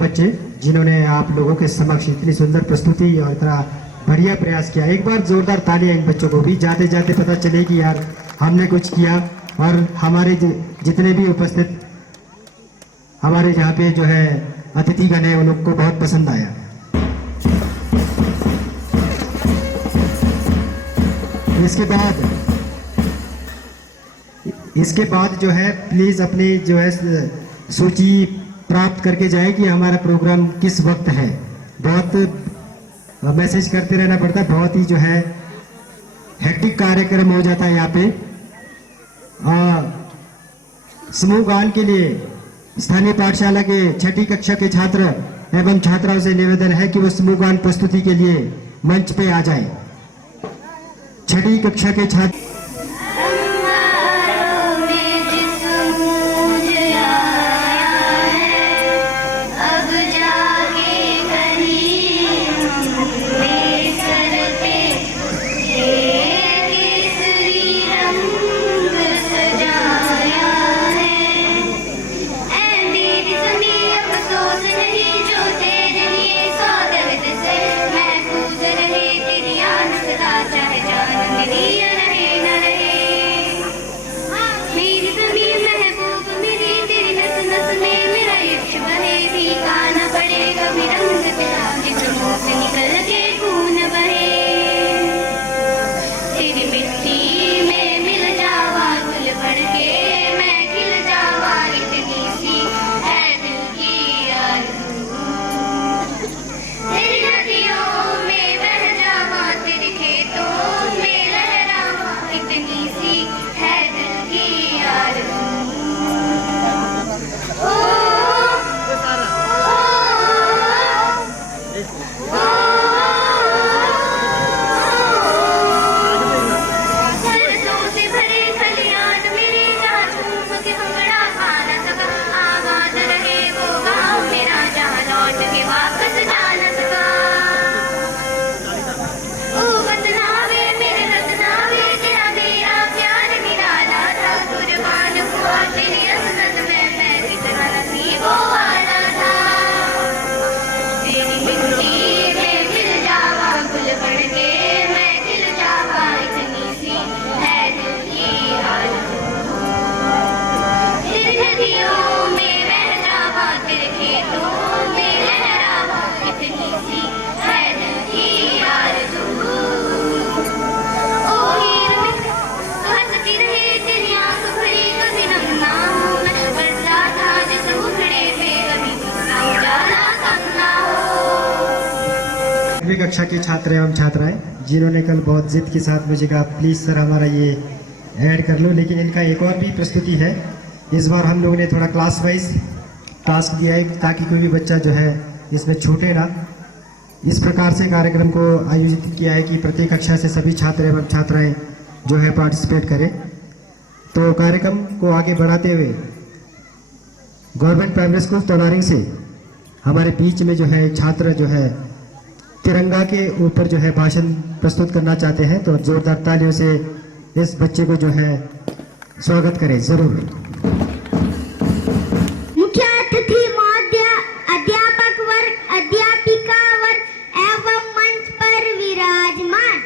बच्चे जिन्होंने आप लोगों के समक्ष इतनी सुंदर प्रस्तुति और इतना बढ़िया प्रयास किया, एक बार जोरदार तालियां इन बच्चों को भी। जाते जाते पता चले कि यार हमने कुछ किया और हमारे जितने भी उपस्थित हमारे यहाँ पे जो है अतिथिगण है उन लोग को बहुत पसंद आया। इसके बाद जो है प्लीज अपनी जो है सूची प्राप्त करके जाए कि हमारा प्रोग्राम किस वक्त है। बहुत मैसेज करते रहना पड़ता है, बहुत ही जो है हेक्टिक कार्यक्रम हो जाता है यहाँ पे। समूह गान के लिए स्थानीय पाठशाला के छठी कक्षा के छात्र एवं छात्राओं से निवेदन है कि वो समूह गान प्रस्तुति के लिए मंच पे आ जाए। छठी कक्षा के छात्र कक्षा के छात्र एवं छात्राएं जिन्होंने कल बहुत जिद के साथ मुझे कहा प्लीज़ सर हमारा ये ऐड कर लो, लेकिन इनका एक और भी प्रस्तुति है। इस बार हम लोगों ने थोड़ा क्लास वाइज टास्क दिया है ताकि कोई भी बच्चा जो है इसमें छूटे ना। इस प्रकार से कार्यक्रम को आयोजित किया है कि प्रत्येक कक्षा से सभी छात्र एवं छात्राएँ जो है पार्टिसिपेट करें। तो कार्यक्रम को आगे बढ़ाते हुए गवर्नमेंट प्राइमरी स्कूल तोलारिंग से हमारे बीच में जो है छात्र जो है तिरंगा के ऊपर जो है भाषण प्रस्तुत करना चाहते हैं, तो जोरदार तालियों से इस बच्चे को जो है स्वागत करें जरूर। मुख्य अतिथि महोदय, अध्यापक वर्ग, अध्यापिका वर्ग एवं मंच पर विराजमान,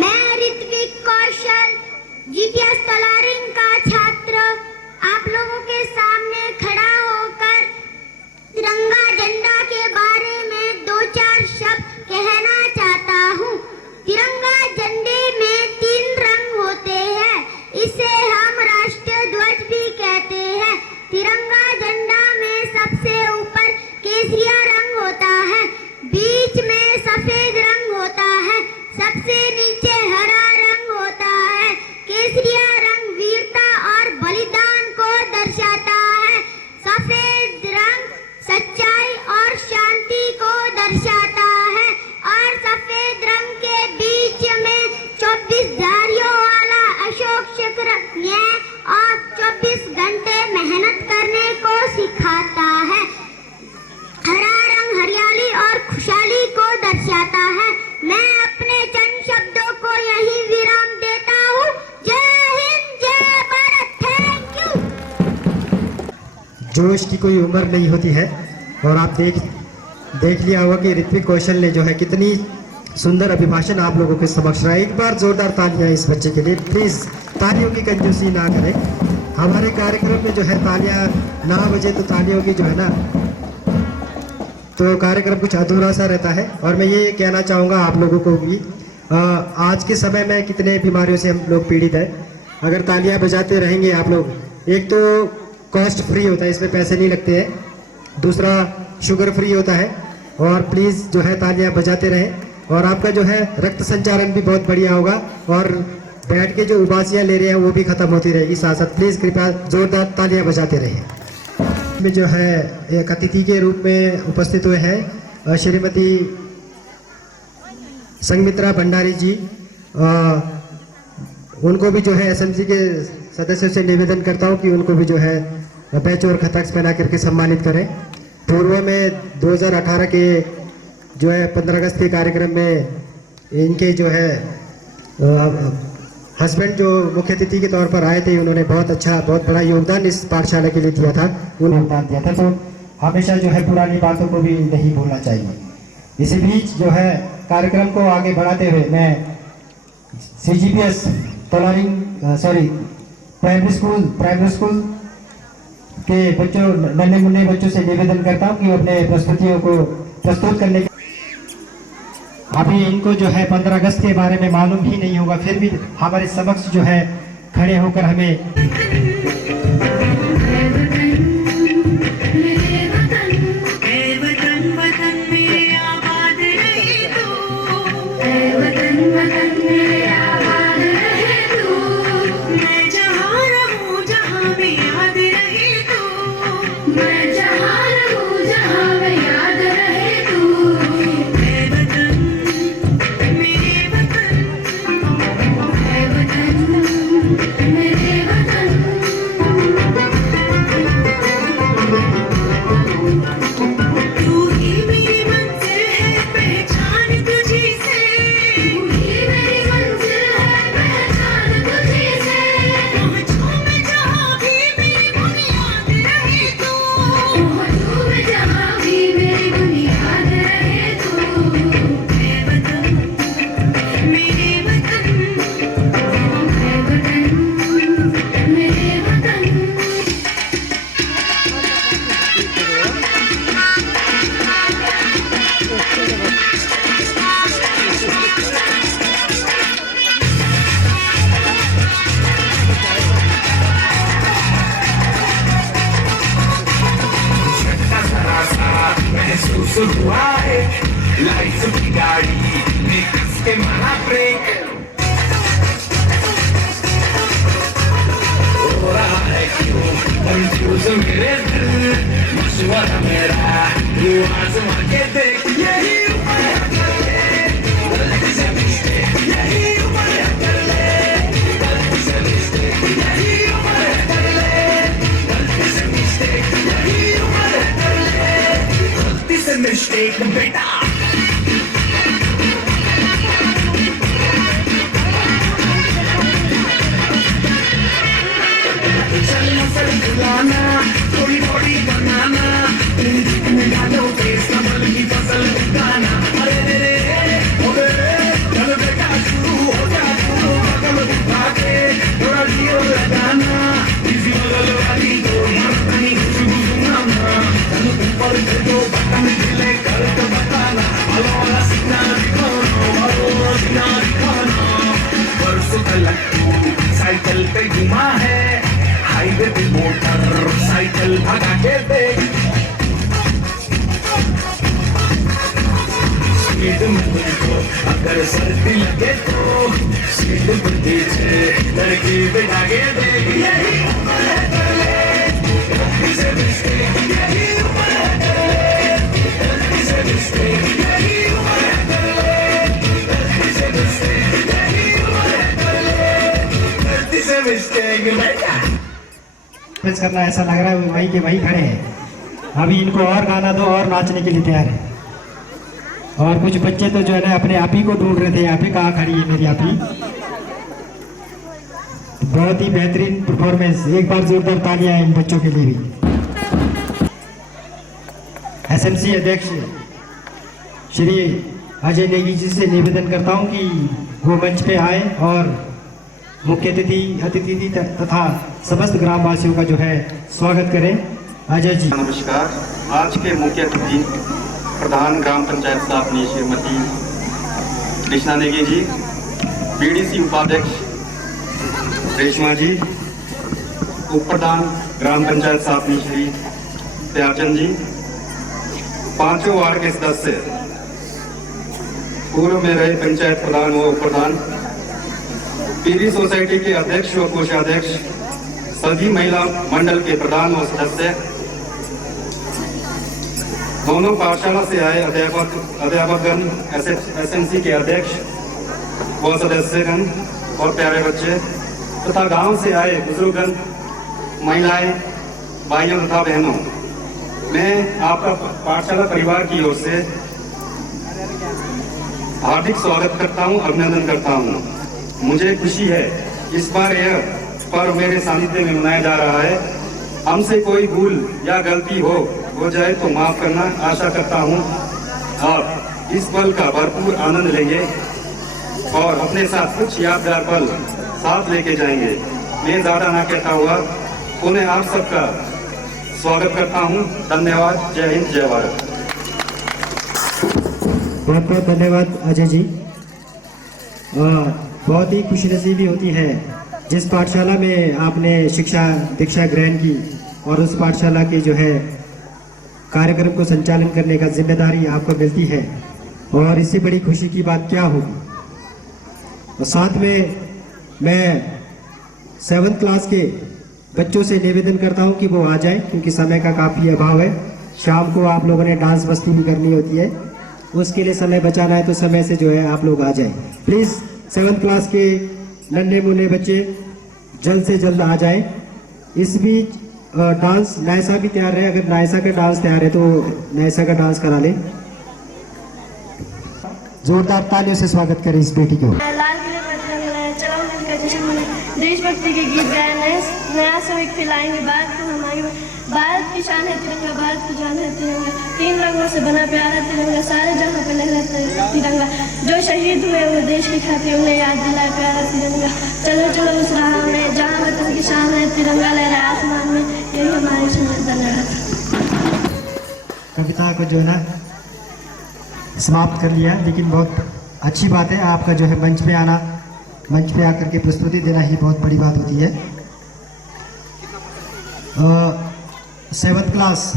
मैं ऋत्विक कौशल जीपीएस तोलारिंग का छात्र आप लोगों के सामने खड़ा होकर तिरंगा झंडा के बारे में 2-4 शब्द कहना चाहता हूँ। तिरंगा झंडे में 3 रंग होते हैं, इसे हम राष्ट्रीय ध्वज भी कहते हैं। तिरंगा झंडा में सबसे ऊपर केसरिया रंग होता है, बीच में सफेद रंग होता है, सबसे नीचे हरा रंग होता है। केसरिया रंग वीरता और बलिदान को दर्शाता है, सफेद रंग सच्चाई और शांति को दर्शाता है, और सफेद रंग के बीच में 24 धारियों वाला अशोक चक्र न्याय और 24 घंटे मेहनत करने को सिखाता है। हरा रंग हरियाली और खुशहाली को दर्शाता है। मैं अपने चंद शब्दों को यही विराम देता हूँ। जय हिंद, जय भारत, थैंक यू। जोश की कोई उम्र नहीं होती है, और आप देख लिया होगा कि ऋत्विक कौशल ने जो है कितनी सुंदर अभिभाषण आप लोगों के समक्ष रहा। एक बार जोरदार तालियां इस बच्चे के लिए। प्लीज तालियों की कंजूसी ना करें। हमारे कार्यक्रम में जो है तालियां ना बजे तो तालियों की जो है ना, तो कार्यक्रम कुछ अधूरा सा रहता है। और मैं ये कहना चाहूँगा आप लोगों को भी आज के समय में कितने बीमारियों से हम लोग पीड़ित हैं। अगर तालियां बजाते रहेंगे आप लोग, एक तो कॉस्ट फ्री होता है, इसमें पैसे नहीं लगते हैं, दूसरा शुगर फ्री होता है, और प्लीज़ जो है तालियां बजाते रहें और आपका जो है रक्त संचारण भी बहुत बढ़िया होगा और बैठ के जो उबासियाँ ले रहे हैं वो भी खत्म होती रहेगी साथ साथ। प्लीज़ कृपया जोरदार तालियां बजाते रहें। में जो है एक अतिथि के रूप में उपस्थित हुए हैं श्रीमती संगमित्रा भंडारी जी। उनको भी जो है एसएमसी के सदस्यों से निवेदन करता हूं कि उनको भी जो है बैच और खताक्स पहना करके सम्मानित करें। पूर्व में 2018 के जो है 15 अगस्त के कार्यक्रम में इनके जो है हस्बैंड जो मुख्य अतिथि के तौर पर आए थे, उन्होंने बहुत बड़ा योगदान इस पाठशाला के लिए दिया था, उन्होंने योगदान दिया था। तो हमेशा जो है पुरानी बातों को भी नहीं भूलना चाहिए। इसी बीच जो है कार्यक्रम को आगे बढ़ाते हुए मैं CGPS प्राइमरी स्कूल के बच्चों, नन्हे मुन्ने बच्चों से निवेदन करता हूँ कि अपने प्रस्तुतियों को प्रस्तुत करने के अभी इनको जो है 15 अगस्त के बारे में मालूम ही नहीं होगा, फिर भी हमारे समक्ष जो है खड़े होकर हमें हुआ है लाइट्स की गाड़ी में किसके मारा ब्रेक हो रहा है क्यों कंफ्यूज मेरे दिल मशवरा मेरा तू आजमा के देख यही उम्र कर ले गलती से मिस्टेक यही उम्र कर ले गलती से मिस्टेक यही उम्र कर ले गलती से मिस्टेक यही उम्र कर ले गलती से मिस्टेक बेटा थोड़ी थोड़ी बनाना डालो फेस कमल की फसल उगाना अरे रे चलो बेटा शुरू हो जा शुरू कदम उठा के थोड़ा जीरो लगाना किसी बगल वाली को मर्दानी खुशबू सुनाना चलो ऊपर से जो बटन मिले कर के बताना वाला वाला सीना दिखाना परसों तक तू साइकिल पे घुमा है हाईवे पे मोटर साइकिल भगा के देख स्पीड में तुझको अगर सर्दी लगे तो सीट पर पीछे लड़की बिठा के देख यही उम्र है कर ले गलती से मिस्टेक यही उम्र है कर ले गलती से मिस्टेक यही उम्र है कर ले गलती से मिस्टेक यही उम्र है कर ले गलती से मिस्टेक बेटा करना ऐसा लग रहा है वही के वही खड़े हैं। अभी इनको और गाना दो और नाचने के लिए तैयार है। और कुछ बच्चे तो जो है ना अपने आप ही को ढूंढ रहे थे, यहाँ पे कहाँ खड़ी है मेरी आप ही। बहुत ही बेहतरीन परफॉर्मेंस, एक बार जोरदार तालियां इन बच्चों के लिए भी। एसएमसी अध्यक्ष श्री अजय नेगी जी से निवेदन करता हूँ कि वो मंच पे आए और मुख्य अतिथि तथा समस्त ग्रामवासियों का जो है स्वागत करें। अजय जी। नमस्कार। आज के मुख्य अतिथि प्रधान ग्राम पंचायत साहब श्रीमती कृष्णा नेगी जी, बीडीसी उपाध्यक्ष रेशमा जी, उप प्रधान ग्राम पंचायत सापनी श्री प्यारचंद जी, पांचों वार्ड के सदस्य, पूर्व में रहे पंचायत प्रधान व उप प्रधान, पीरी सोसाइटी के अध्यक्ष व कोषाध्यक्ष, सभी महिला मंडल के प्रधान व सदस्य, दोनों पाठशाला से आए अध्यापकगण, एसएमसी के अध्यक्ष व सदस्यगण और प्यारे बच्चे तथा गांव से आए बुजुर्गगण, महिलाएं, भाइयों तथा बहनों, मैं आपका पाठशाला परिवार की ओर से हार्दिक स्वागत करता हूं, अभिनंदन करता हूं। मुझे खुशी है इस बार यह पर्व मेरे सानिध्य में मनाया जा रहा है। हमसे कोई भूल या गलती हो जाए तो माफ करना। आशा करता हूं आप इस पल का भरपूर आनंद लेंगे और अपने साथ कुछ यादगार पल साथ लेके जाएंगे। मैं ज्यादा ना कहता हुआ पुनः आप सबका स्वागत करता हूं। धन्यवाद। जय हिंद, जय भारत। बहुत बहुत धन्यवाद अजय जी। बहुत ही खुशनसीबी होती है जिस पाठशाला में आपने शिक्षा दीक्षा ग्रहण की और उस पाठशाला के जो है कार्यक्रम को संचालन करने का जिम्मेदारी आपको मिलती है, और इससे बड़ी खुशी की बात क्या होगी। और साथ में मैं 7th क्लास के बच्चों से निवेदन करता हूं कि वो आ जाएं, क्योंकि समय का काफ़ी अभाव है। शाम को आप लोगों ने डांस मस्ती भी करनी होती है, उसके लिए समय बचाना है, तो समय से जो है आप लोग आ जाएं। प्लीज़ 7th क्लास के नन्हे मुन्ने बच्चे जल्द से जल्द आ जाएं। इस बीच डांस नायसा भी तैयार है, अगर नायसा का डांस तैयार है तो नायसा का डांस करा लें। जोरदार तालियों से स्वागत करें इस बेटी को। लाल किले पर तिरंगा चलो मिलकर जश्न मनाएं, देशभक्ति के गीत गाए, नया सविक फैलाएंगे भारत को हम आगे। भारत की शान है तिरंगा, भारत की जान है तिरंगा, 3 रंगों से बना प्यारा तिरंगा, सारे जहां पे लहराता तिरंगा। जो शहीद हुए वो देश की खातिर, उन्हें याद दिलाए प्यारा तिरंगा। चलो चलो उस राह में जहां वतन की शान है तिरंगा लहराए आसमान में, यही हमारी धन्यवाद। कविता को जो है ना समाप्त कर लिया, लेकिन बहुत अच्छी बात है आपका जो है मंच पे आना, मंच पे आकर के प्रस्तुति देना ही बहुत बड़ी बात होती है। 7th क्लास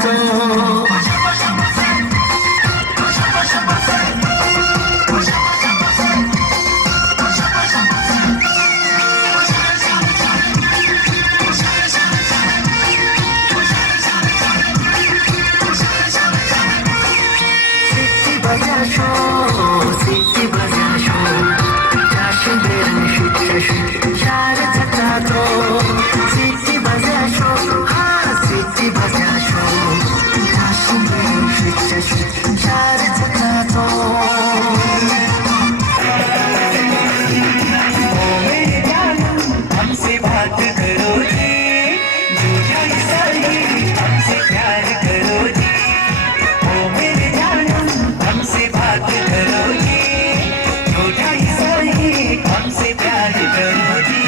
तो सिटी बजा शो जाशु बेरन शुट शार चचा तो सिटी बजा शो हाँ सिटी बजा शो जाशु बेरन शुट शार चचा तो ओ मेरे जानू हमसे बात करो जी जो सही हमसे प्यार करो जी ओ मेरे जानू हमसे बात करो जी जो सही हमसे प्यार करो जी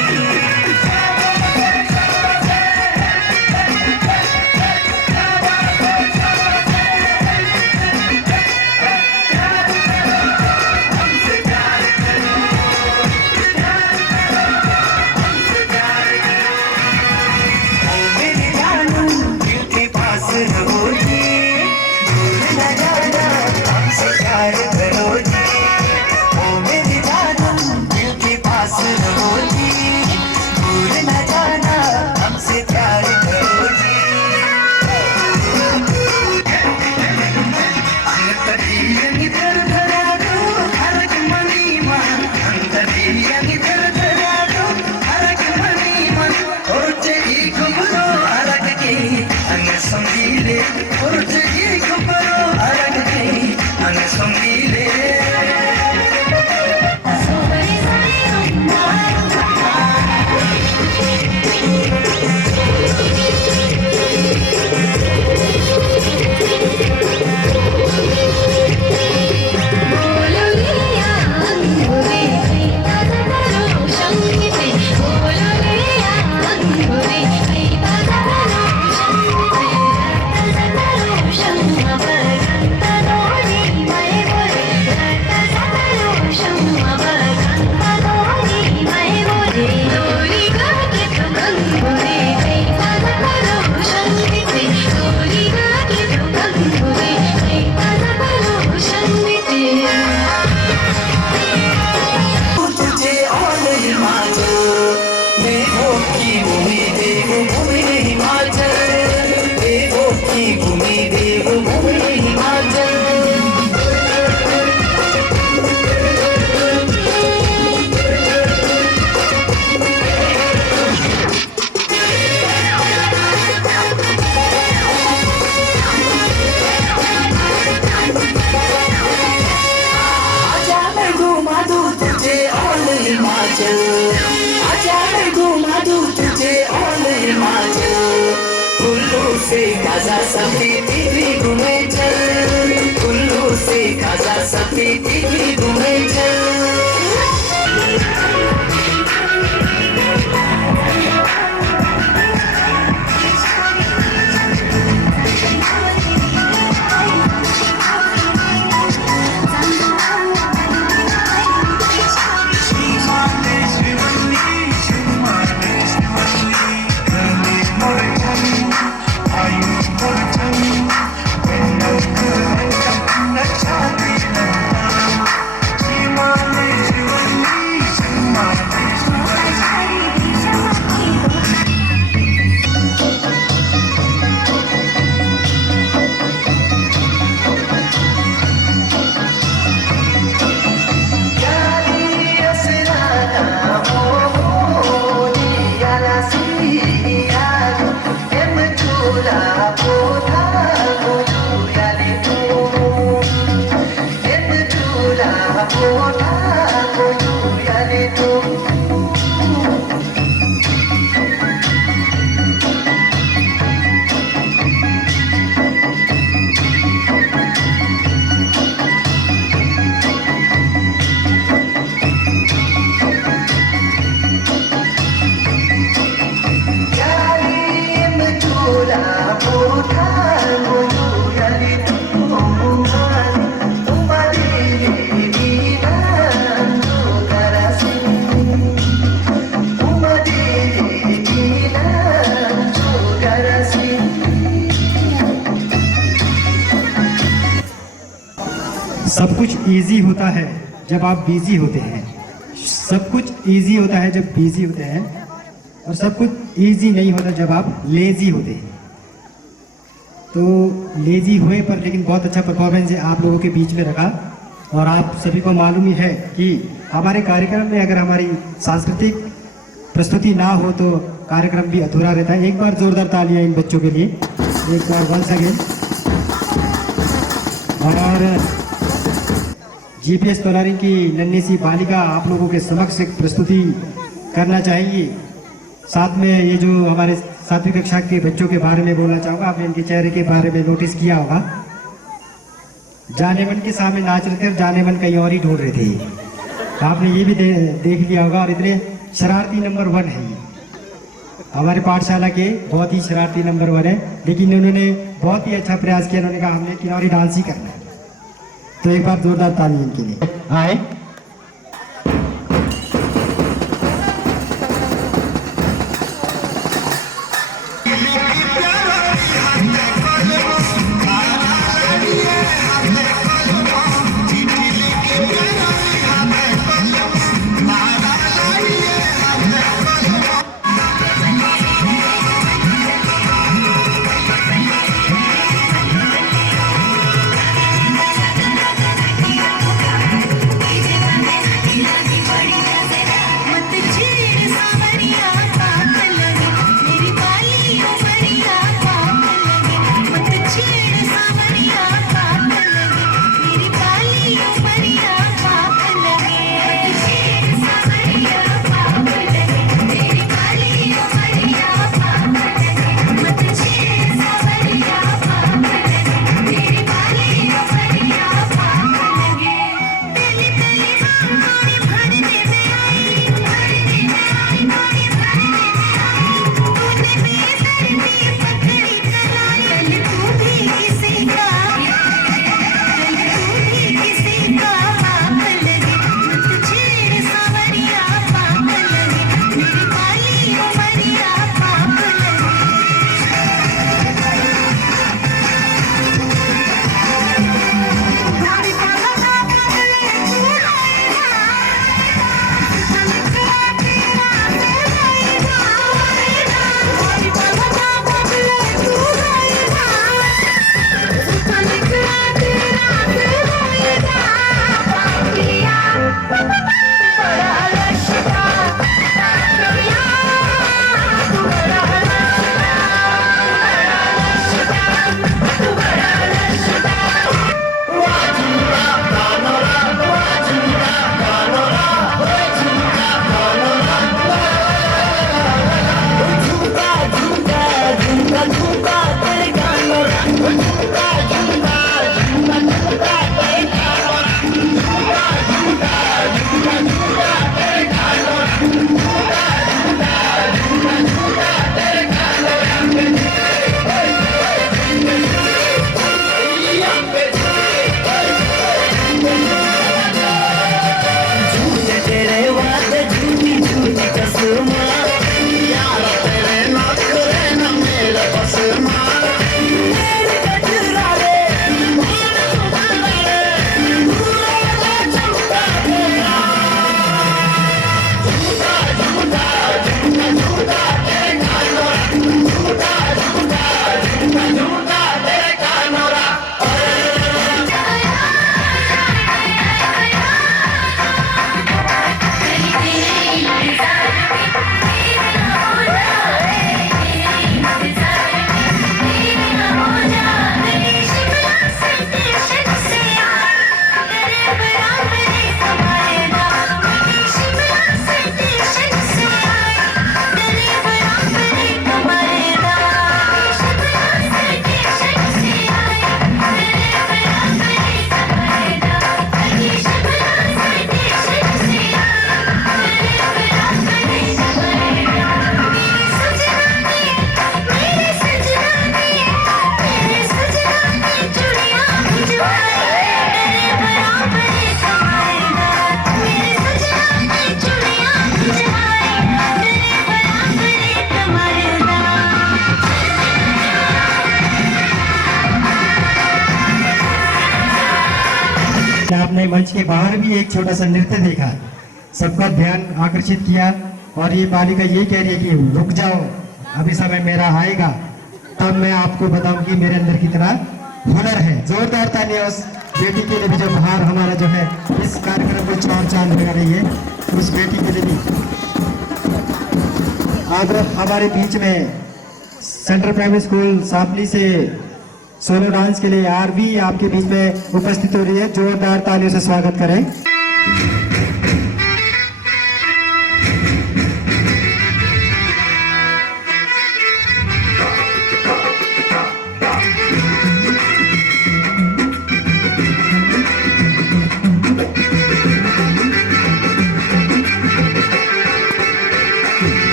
ओ मेरे जानू दिल के पास रहो जी दूर न जाना हमसे प्यार करो जी ओ मेरे जानू दिल के पास रहो जी दूर न जाना हमसे प्यार करो जी अंतरियंग धर धरा दो हरक मनी मन अंतरियंग धर धरा दो हरक मनी मन ओरचे ही कुबरो हरक के अंग संगीले ओरचे ही कुबरो हरक के अंग संगीले तुझे और हिमाचल देवों की भूमि देवभूमि हिमाचल देवों की भूमि देवभूमि हिमाचल आजा मैं घुमा दूँ तुझे और हिमाचल आजा मैं घुमा दूँ तुझे और हिमाचल कुल्लू से गाजा सफेदी भी घूमे चल कुल्लू से गाजा सफेदी भी घूमे चल सब कुछ इजी होता है जब आप बिजी होते हैं। सब कुछ इजी होता है जब बिजी होते हैं, और सब कुछ इजी नहीं होता जब आप लेजी होते हैं। तो लेजी हुए पर लेकिन बहुत अच्छा परफॉर्मेंस है आप लोगों के बीच में रखा। और आप सभी को मालूम ही है कि हमारे कार्यक्रम में अगर हमारी सांस्कृतिक प्रस्तुति ना हो तो कार्यक्रम भी अधूरा रहता है। एक बार जोरदार तालियां इन बच्चों के लिए, एक बार वंस अगेन। और जीपीएस तोलारी की नन्ही सी बालिका आप लोगों के समक्ष एक प्रस्तुति करना चाहेंगी। साथ में ये जो हमारे 7वीं कक्षा के बच्चों के बारे में बोलना चाहूँगा। आपने इनके चेहरे के बारे में नोटिस किया होगा, जाने मन के सामने नाच रहे थे और जाने मन कहीं और ही ढूंढ रहे थे। आपने ये भी देख लिया होगा। और इतने शरारती नंबर 1 है ये हमारे पाठशाला के, बहुत ही शरारती नंबर 1 है। लेकिन उन्होंने बहुत ही अच्छा प्रयास किया। उन्होंने कहा हमने किनारी डांस ही करना है। तो एक बार जोरदार ताली इनके लिए। आए Thank you. आपने मंच के बाहर भी एक छोटा सा नृत्य देखा, सबका ध्यान आकर्षित किया। और ये बालिका ये कह रही है कि रुक जाओ, अभी समय मेरा आएगा, तब मैं आपको बताऊं कि मेरे अंदर कितना हुनर है। जोरदार तालियां उस बेटी के लिए भी जो बाहर हमारा जो है इस कार्यक्रम को चार चांद लगा रही है, उस बेटी के लिए भी। अब हमारे बीच में सेंट्रल प्राइमरी स्कूल सापली से सोलो डांस के लिए आरवी आपके बीच में उपस्थित हो रही है। जोरदार तालियों से स्वागत करें।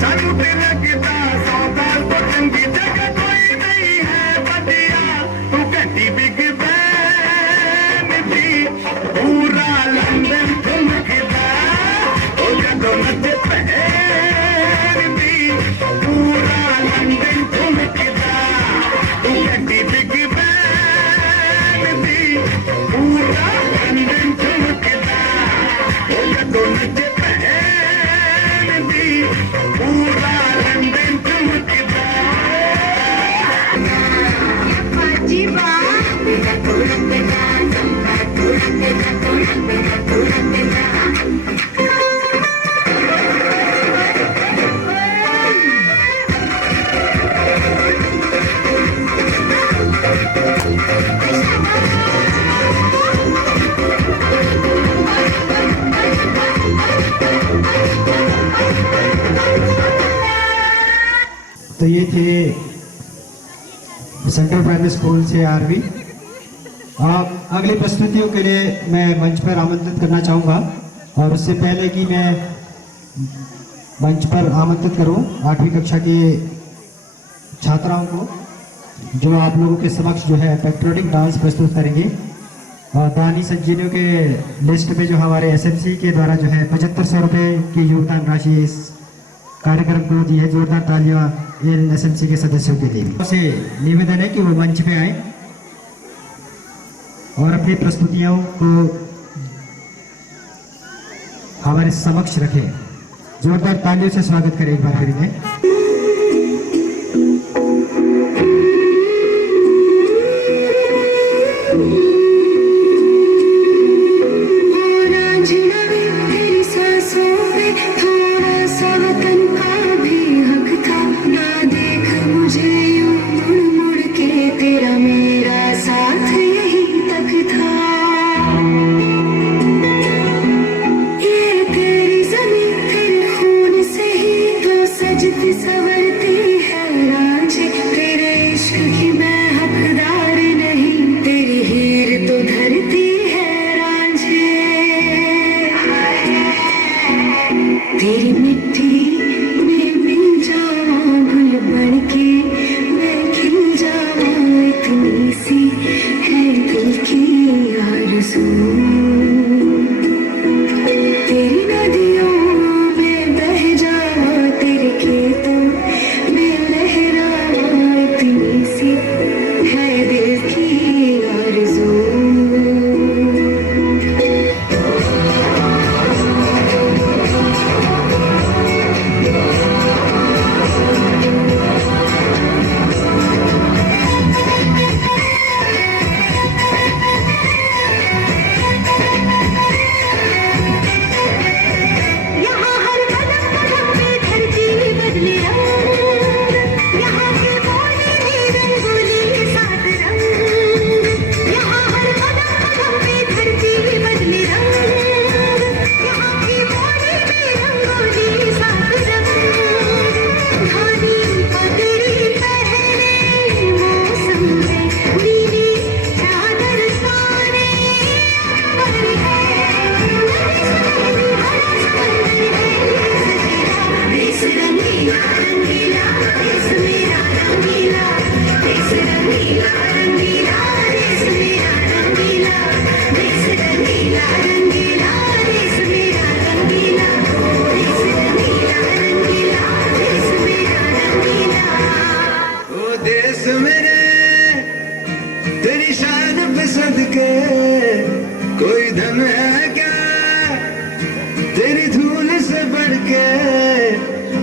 सानू ते लगदा 100 साल तो चंगी जगह कोई नहीं है बढ़िया तू घंटी बिग बैन दी पूरा लंदन घुमकदा ओ जदों नचे पहन दी पूरा लंदन घुमकदा तू घंटी बिग बैन दी पूरा लंदन घुमकदा ओ जदों नचे पहन दी पूरा लंदन घुमकदा तो ये थे सेंट्रल प्राइमरी स्कूल से आरवी। अगली प्रस्तुतियों के लिए मैं मंच पर आमंत्रित करना चाहूँगा और उससे पहले कि मैं मंच पर आमंत्रित करूँ 8वीं कक्षा के छात्राओं को जो आप लोगों के समक्ष जो है पैट्रियोटिक डांस प्रस्तुत करेंगे। दानी सज्जनों के लिस्ट में जो हमारे एसएमसी के द्वारा जो है 7500 रुपये की योगदान राशि इस कार्यक्रम को दी है। जोरदार तालियां इन एसएमसी के सदस्यों के लिए। से निवेदन है कि वो मंच पे आए और अपनी प्रस्तुतियों को हमारे समक्ष रखें। जोरदार तालियों से स्वागत करें एक बार करेंगे।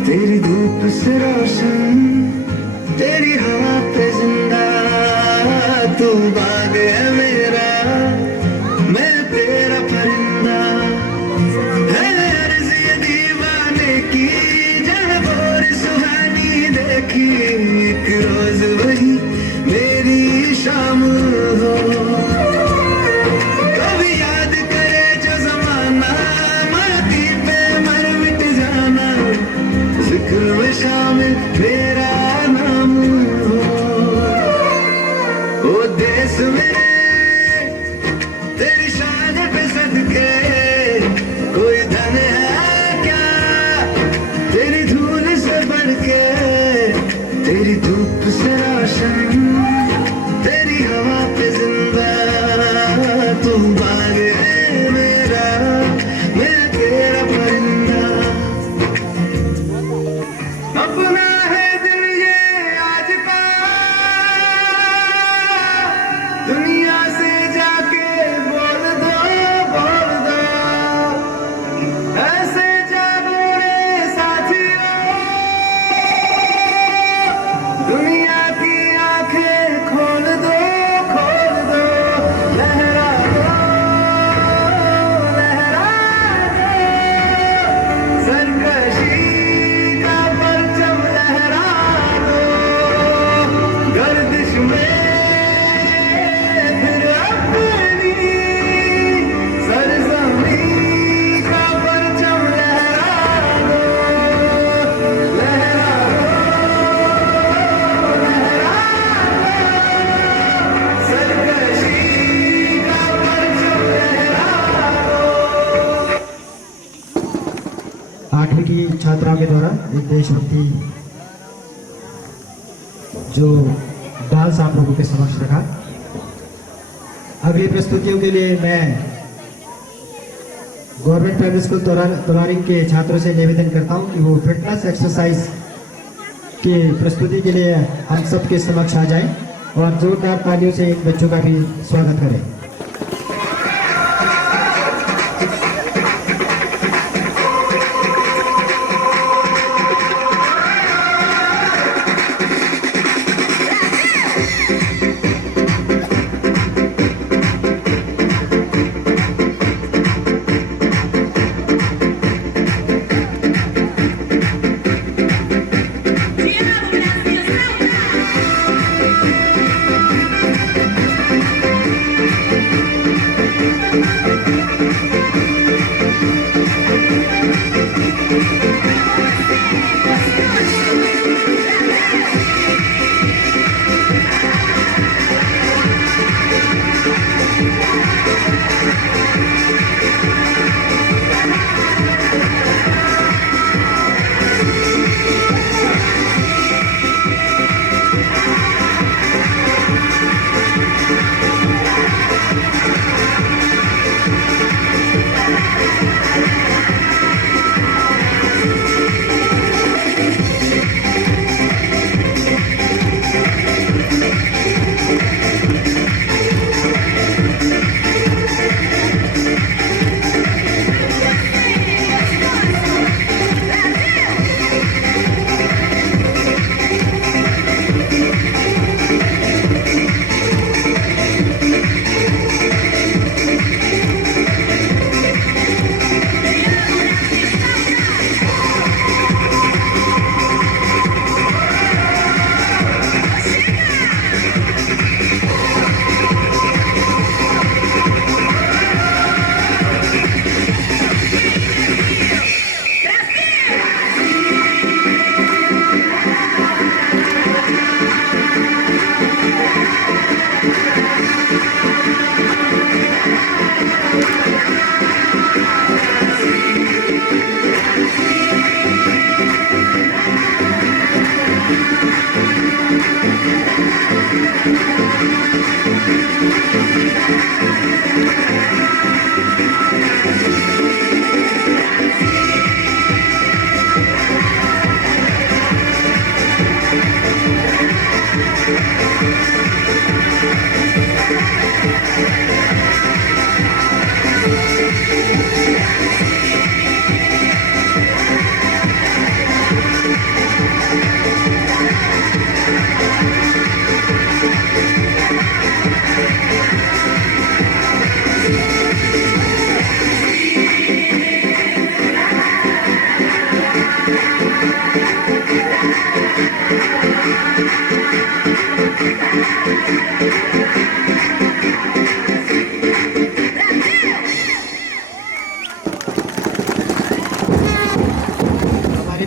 तेरी धूप से रोशन तेरी हवा पे जिंदा तू बाग है मेरा मैं तेरा परिंदा है अर्ज़ ये दीवाने की जहाँ बोर सुहानी देखी एक रोज वही मेरी शाम हो कभी याद करे जो जमाना माटी पे मर मिट जाना जिक्र में शामिल मेरा नाम हो ओ देश मेरे तेरी शान पे सदके कोई धन है क्या तेरी धूल से देशभक्ति जो डांस आप लोगों के समक्ष रखा। अगली प्रस्तुतियों के लिए मैं गवर्नमेंट प्राइमरी स्कूल तोलारी के छात्रों से निवेदन करता हूं कि वो फिटनेस एक्सरसाइज की प्रस्तुति के लिए हम सबके समक्ष आ जाएं और जोरदार तालियों से इन बच्चों का भी स्वागत करें।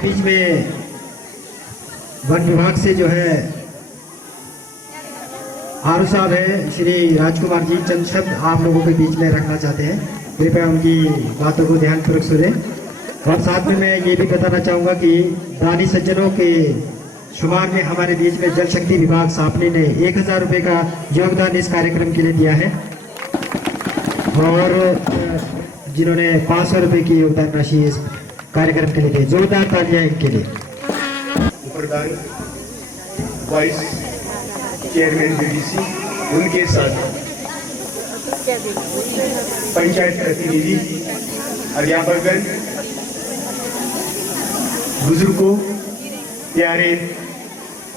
बीच में वन विभाग से जो है आरू साहब है श्री राजकुमार जी, चंद शब्द आप लोगों के बीच में रखना चाहते हैं। कृपया उनकी बातों को ध्यानपूर्वक सुने। और साथ में मैं ये भी बताना चाहूँगा कि दानी सज्जनों के शुमार में हमारे बीच में जल शक्ति विभाग सापनी ने 1000 रुपये का योगदान इस कार्यक्रम के लिए दिया है और जिन्होंने 500 रुपये की योगदान राशि इस कार्यक्रम के लिए दी। जोरदार तालियां इनके लिए। प्रधान वाइस चेयरमैन बीडीसी, उनके साथ पंचायत प्रतिनिधि, अध्यापकगण, बुजुर्गों, प्यारे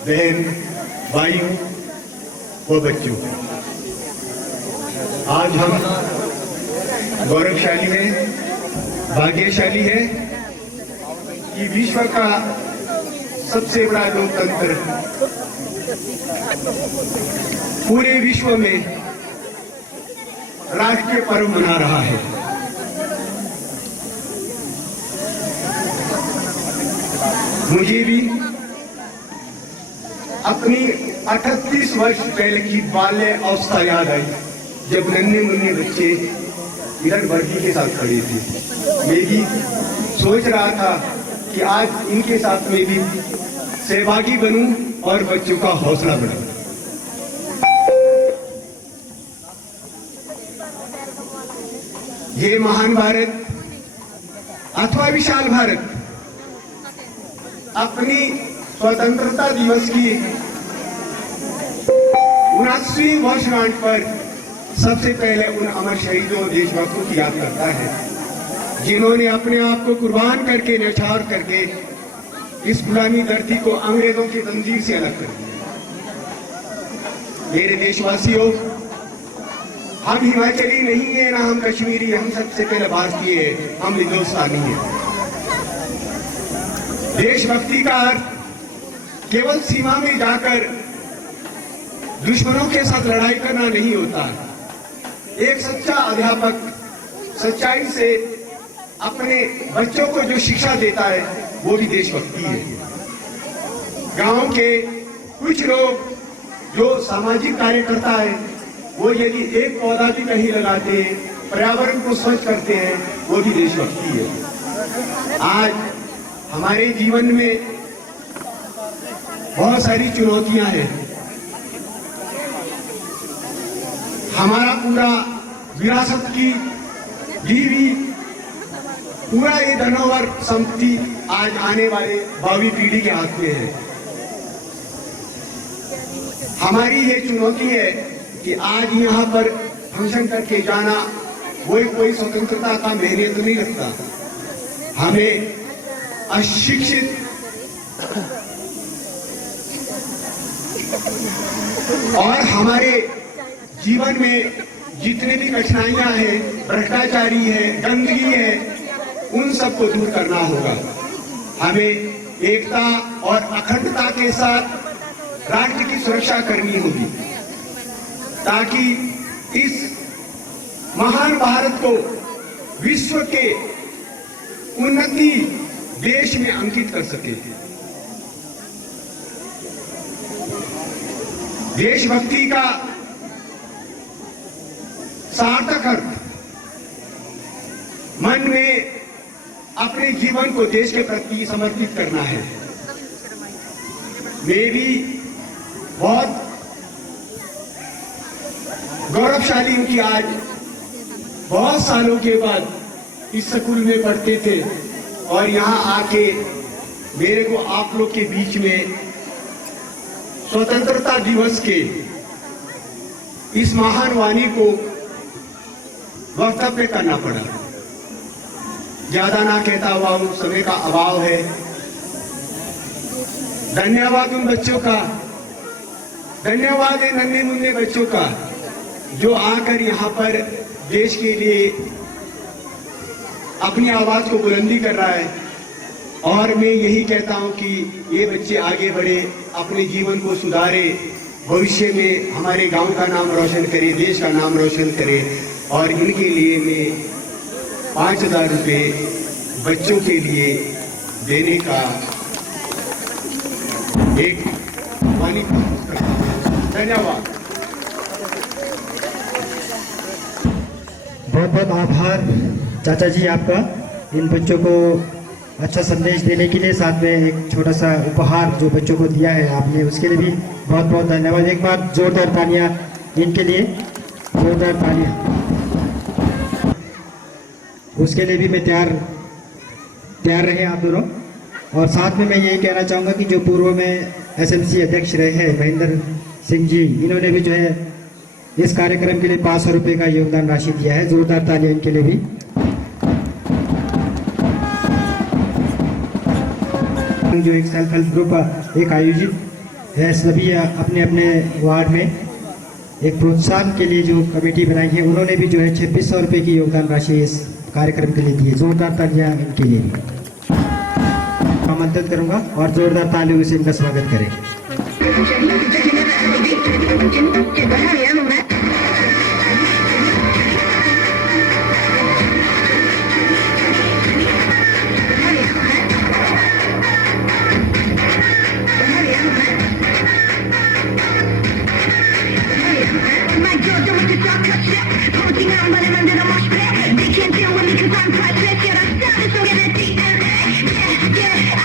बहन भाइयों व बच्चों, आज हम गौरवशाली हैं, भाग्यशाली है कि विश्व का सबसे बड़ा लोकतंत्र पूरे विश्व में राष्ट्रीय पर्व मना रहा है। मुझे भी अपनी 38 वर्ष पहले की बाल्य अवस्था याद आई, जब नन्हे मुन्ने बच्चे इधर वर्दी के साथ खड़े थे। मैं भी सोच रहा था कि आज इनके साथ में भी सहभागी बनूं और बच्चों का हौसला बढ़ाऊं। ये महान भारत अथवा विशाल भारत अपनी स्वतंत्रता दिवस की 79वीं वर्षगांठ पर सबसे पहले उन अमर शहीदों और देशभक्तों की याद करता है जिन्होंने अपने आप को कुर्बान करके न्यौछावर करके इस गुलामी धरती को अंग्रेजों की जंजीर से अलग कर दिया। मेरे देशवासियों, हम हिमाचली नहीं है ना हम कश्मीरी, हम सबसे पहले भारतीय है, हम हिंदुस्तानी है। देशभक्ति का अर्थ केवल सीमा में जाकर दुश्मनों के साथ लड़ाई करना नहीं होता। एक सच्चा अध्यापक सच्चाई से अपने बच्चों को जो शिक्षा देता है वो भी देशभक्ति है। गांव के कुछ लोग जो सामाजिक कार्य करता है वो यदि एक पौधा भी नहीं लगाते, पर्यावरण को स्वच्छ करते हैं, वो भी देशभक्ति है। आज हमारे जीवन में बहुत सारी चुनौतियां हैं। हमारा पूरा विरासत की बीवी, पूरा ये धरोहर संपत्ति आज आने वाले भावी पीढ़ी के हाथ में है। हमारी ये चुनौती है कि आज यहाँ पर फंक्शन करके जाना वो कोई स्वतंत्रता का महत्व नहीं रखता। हमें अशिक्षित और हमारे जीवन में जितने भी कठिनाइयां हैं, भ्रष्टाचारी है, गंदगी है, उन सबको दूर करना होगा। हमें एकता और अखंडता के साथ राष्ट्र की सुरक्षा करनी होगी ताकि इस महान भारत को विश्व के उन्नति देश में अंकित कर सके। देशभक्ति का सार्थक अर्थ मन में अपने जीवन को देश के प्रति समर्पित करना है। मेरी बहुत गौरवशाली हूं कि आज बहुत सालों के बाद इस स्कूल में पढ़ते थे और यहाँ आके मेरे को आप लोग के बीच में स्वतंत्रता दिवस के इस महान वाणी को वक्तव्य करना पड़ा। ज्यादा ना कहता हुआ हूं, समय का अभाव है। धन्यवाद उन बच्चों का, धन्यवाद है नन्हे मुन्ने बच्चों का जो आकर यहाँ पर देश के लिए अपनी आवाज को बुलंदी कर रहा है। और मैं यही कहता हूं कि ये बच्चे आगे बढ़े, अपने जीवन को सुधारे, भविष्य में हमारे गांव का नाम रोशन करे, देश का नाम रोशन करे। और इनके लिए मैं 5,000 रुपये बच्चों के लिए देने का एक वाणी करता हूं। धन्यवाद। बहुत बहुत आभार चाचा जी आपका, इन बच्चों को अच्छा संदेश देने के लिए, साथ में एक छोटा सा उपहार जो बच्चों को दिया है आपने, उसके लिए भी बहुत बहुत धन्यवाद। एक बार जोरदार तालियां इनके लिए, जोरदार तालियां। उसके लिए भी मैं तैयार रहे आप दोनों। और साथ में मैं यही कहना चाहूँगा कि जो पूर्व में एसएमसी अध्यक्ष रहे हैं महेंद्र सिंह जी, इन्होंने भी जो है इस कार्यक्रम के लिए 500 रुपये का योगदान राशि दिया है। जोरदार तालियां इनके लिए भी। जो एक सेल्फ हेल्प ग्रुप एक आयोजित है, सभी अपने अपने वार्ड में एक प्रोत्साहन के लिए जो कमेटी बनाई है, उन्होंने भी जो है 2600 रुपये की योगदान राशि इस कार्यक्रम के लिए दी है। जोरदार तालियां इनके लिए भी। आमंत्रित करूंगा और जोरदार तालियों से इनका स्वागत करें। They can't deal with me 'cause I'm priceless. Yeah, I'm savage, don't get a DNA. Yeah, yeah.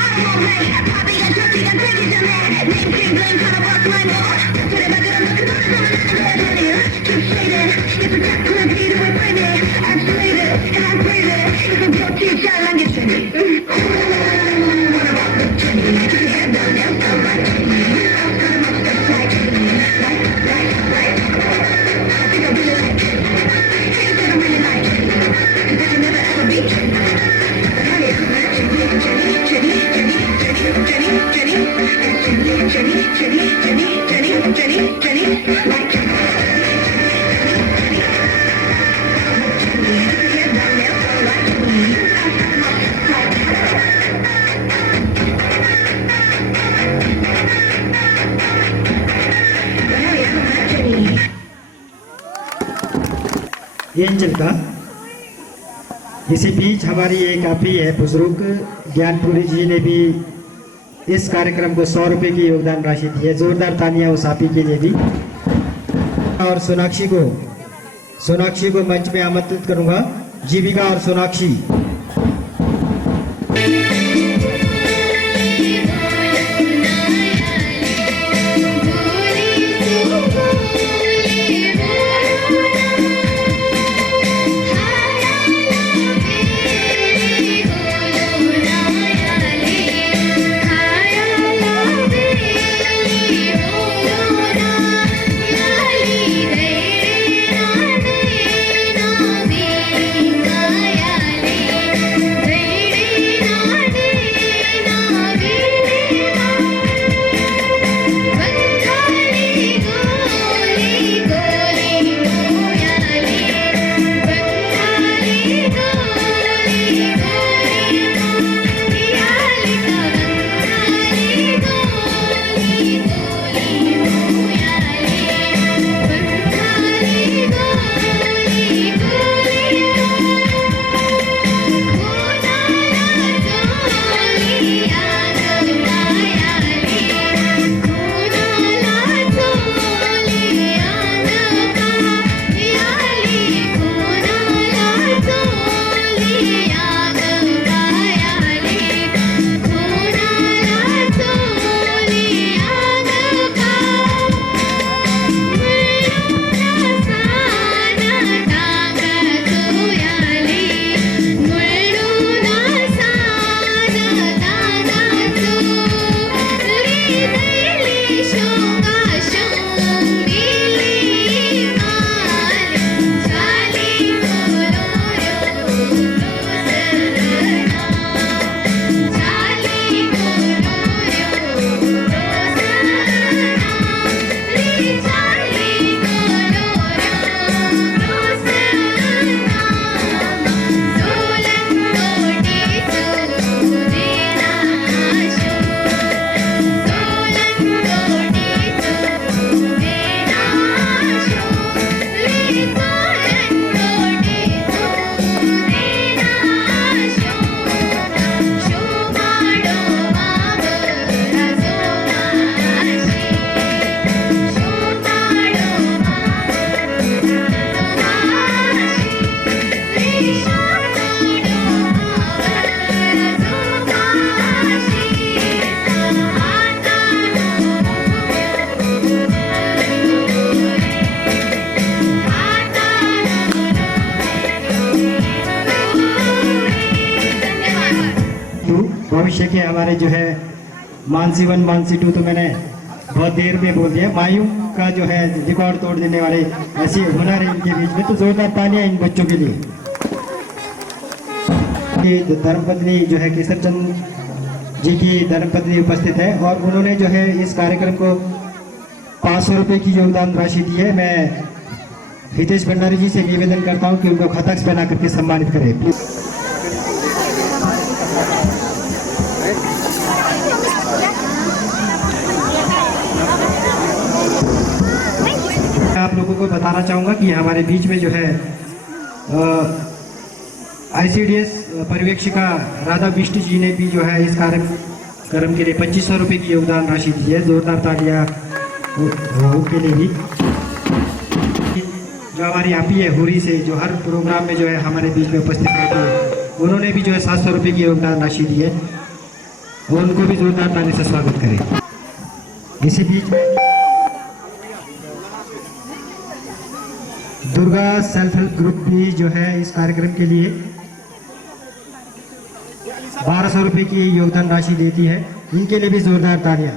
Angel का। इसी बीच हमारी एक आपी है बुजुर्ग ज्ञानपुरी जी ने भी इस कार्यक्रम को 100 रुपये की योगदान राशि दी है। जोरदार तालियां उस आपी के लिए भी। और सोनाक्षी को मंच में आमंत्रित करूंगा। जीविका और सोनाक्षी। भविष्य के हमारे जो है मानसी 1 मानसी 2 तो मैंने बहुत देर में बोल दिया। मायू का जो है रिकॉर्ड तोड़ देने वाले ऐसे हुनर है इनके बीच में, तो जोरदार तालियां इन बच्चों के लिए। धर्मपत्नी जो है केसर चंद जी की धर्मपत्नी उपस्थित है और उन्होंने जो है इस कार्यक्रम को 500 रुपये की योगदान राशि दी है। मैं हितेश भंडारी जी से निवेदन करता हूं कि उनको खतक पहना करके सम्मानित करें प्लीज। आप लोगों को बताना चाहूँगा कि हमारे बीच में जो है ICDS पर्यवेक्षिका राधा बिष्ट जी ने भी जो है इस कार्यक्रम के लिए 2500 रुपये की योगदान राशि दी है। जोरदार तालियां उनके लिए भी। जो हमारी आपी है हुरी से, जो हर प्रोग्राम में जो है हमारे बीच में उपस्थित रहती है, उन्होंने भी जो है 700 रुपये की योगदान राशि दी है। वो उनको भी जोरदार ताली से स्वागत करें। इसी बीच दुर्गा सेल्फ हेल्प ग्रुप भी जो है इस कार्यक्रम के लिए 1200 रुपए की योगदान राशि देती है, इनके लिए भी जोरदार तालियां।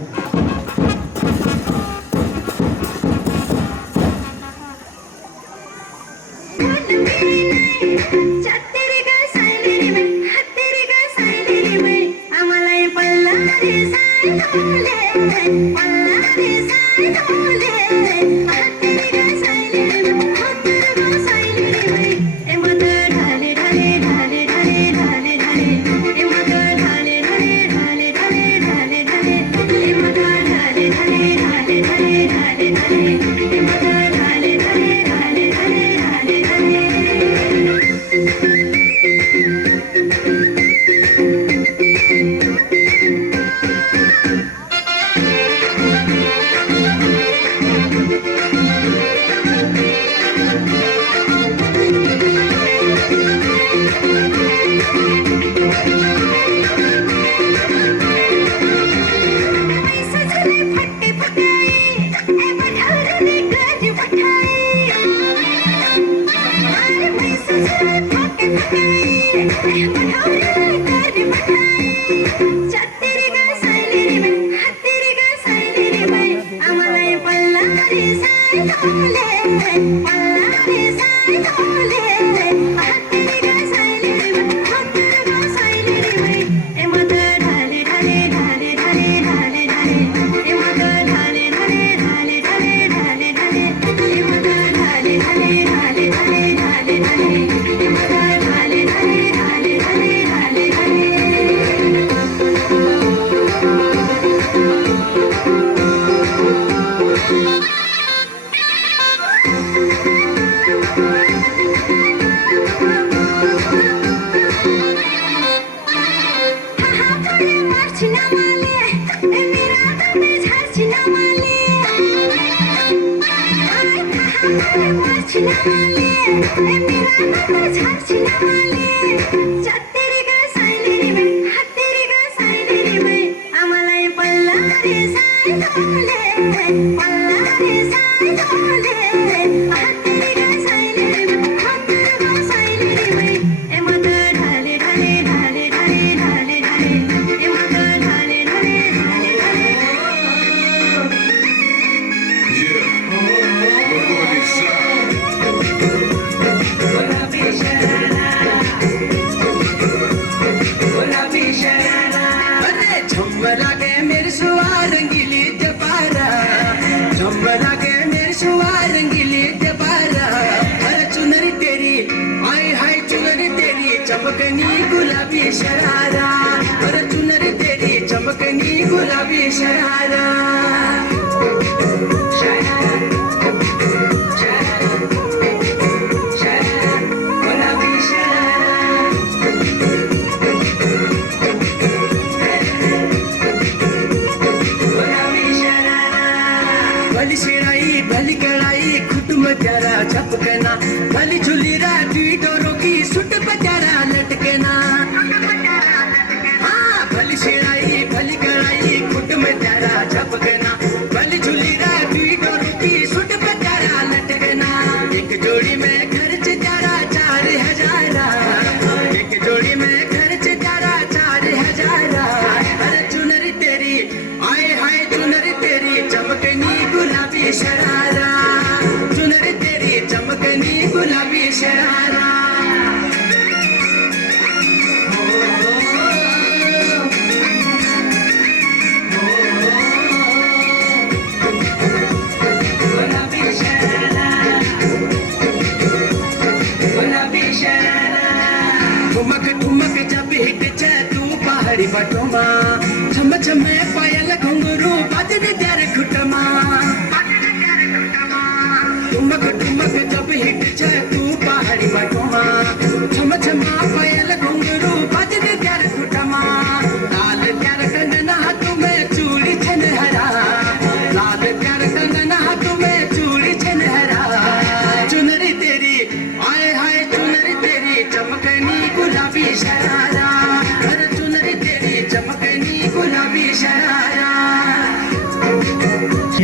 ठुमक ठुमक जब हिट छे तू पहाड़ी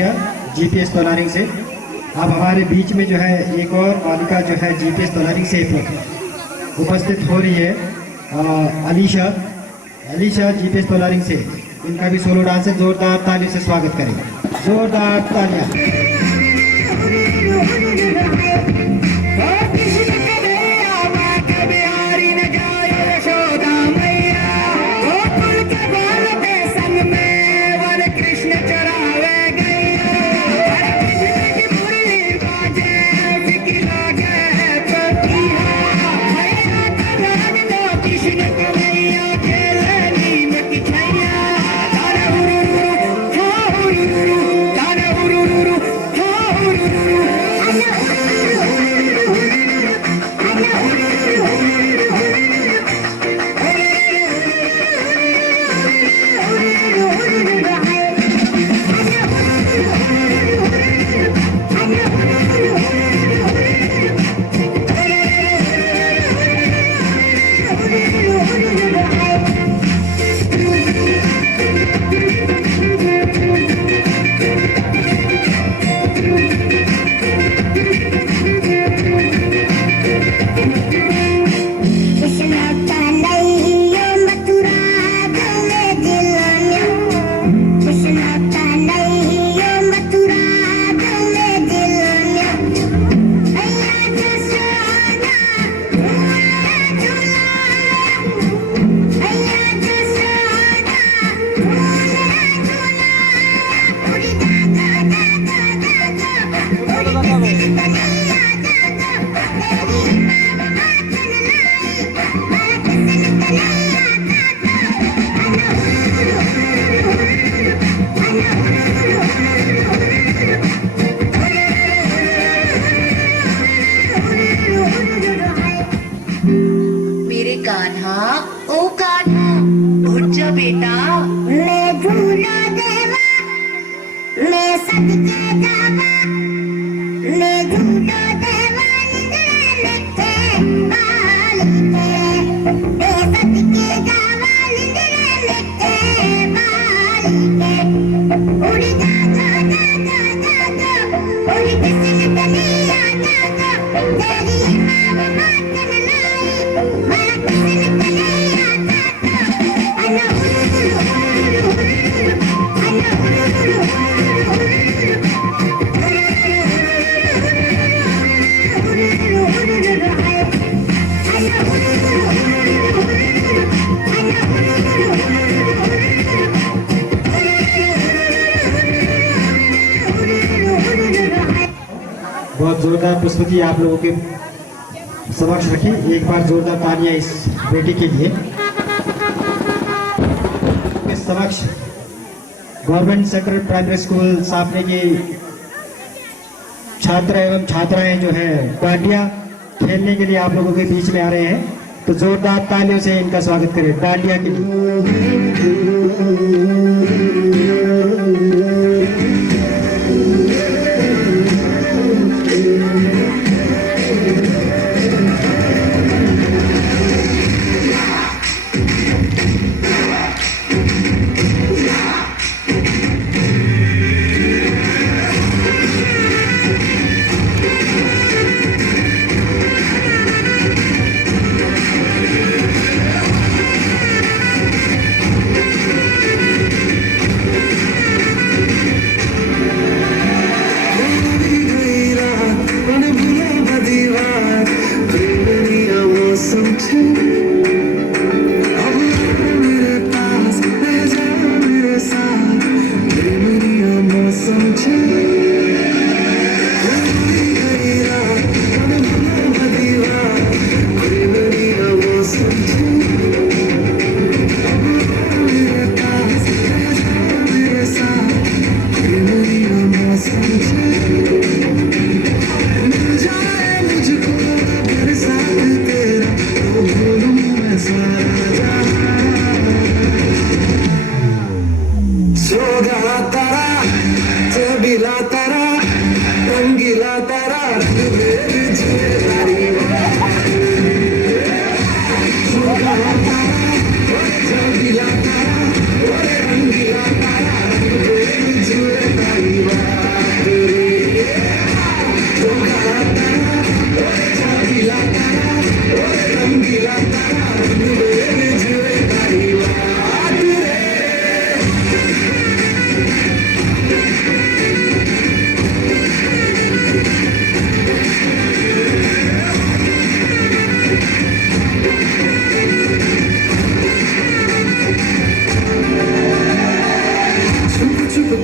आलिशा जीपीएस तोलारिंग से। अब हमारे बीच में जो है एक और बालिका जो है जीपीएस तोलारिंग से उपस्थित हो रही है, अलीशा जीपीएस तोलारिंग से। इनका भी सोलो डांस है, जोरदार ताली से स्वागत करें, जोरदार तालियां। मेरे कान्हा, ओ कान्हा, उठ जा बेटा। मैं झूला देवा, मैं सदके जावा, मैं झूला देवा निंद्रे बालिके, मैं सदके जावा निंद्रे बालिके। उड़ जा जा जा जा जा जा, उड़ किसी दुनिया जा जा, तेरी माँ बहुत जोरदार प्रस्तुति आप लोगों के समक्ष रखी। एक बार जोरदार तालियां इस बेटी के लिए। इस समक्ष गवर्नमेंट सेक्रेटरी प्राइमरी स्कूल साफने की छात्र एवं छात्राएं जो है डांडिया खेलने के लिए आप लोगों के बीच में आ रहे हैं, तो जोरदार तालियों से इनका स्वागत करें डांडिया के लिए। रंगीला तारा,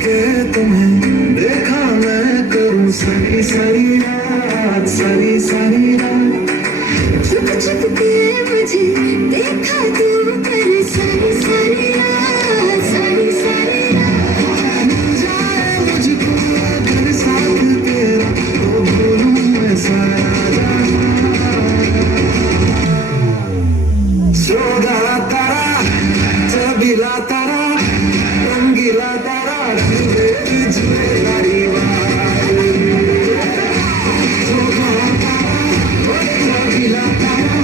के तुम्हें देखा मैं करूं सारी सारी रात, सारी सारी रात। छुप छुप के मुझे देखा तू कर सारी सारी रात, सारी सारी रात। मिल जाए मुझको अगर साथ तेरा तो भूलूं मैं सारा सोदा तारा, चबीला तारा, रंगीला तारा, जुए जुए तारी बात। सोदा तारा, चबीला तारा,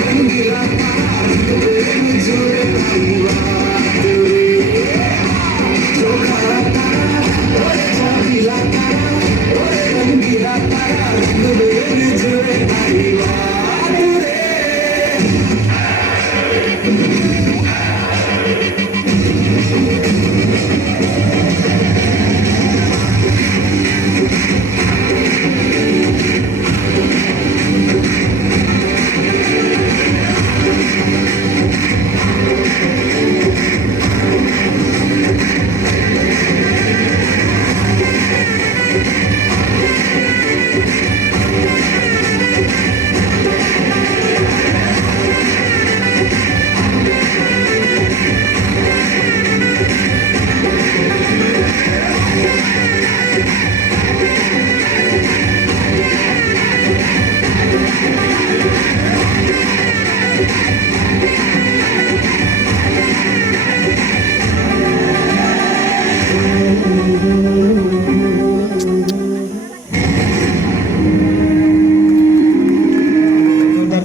रंगीला तारा, जुए जुए तारी बात। सोदा तारा, चबीला तारा, रंगीला तारा, जुए जुए तारी बात।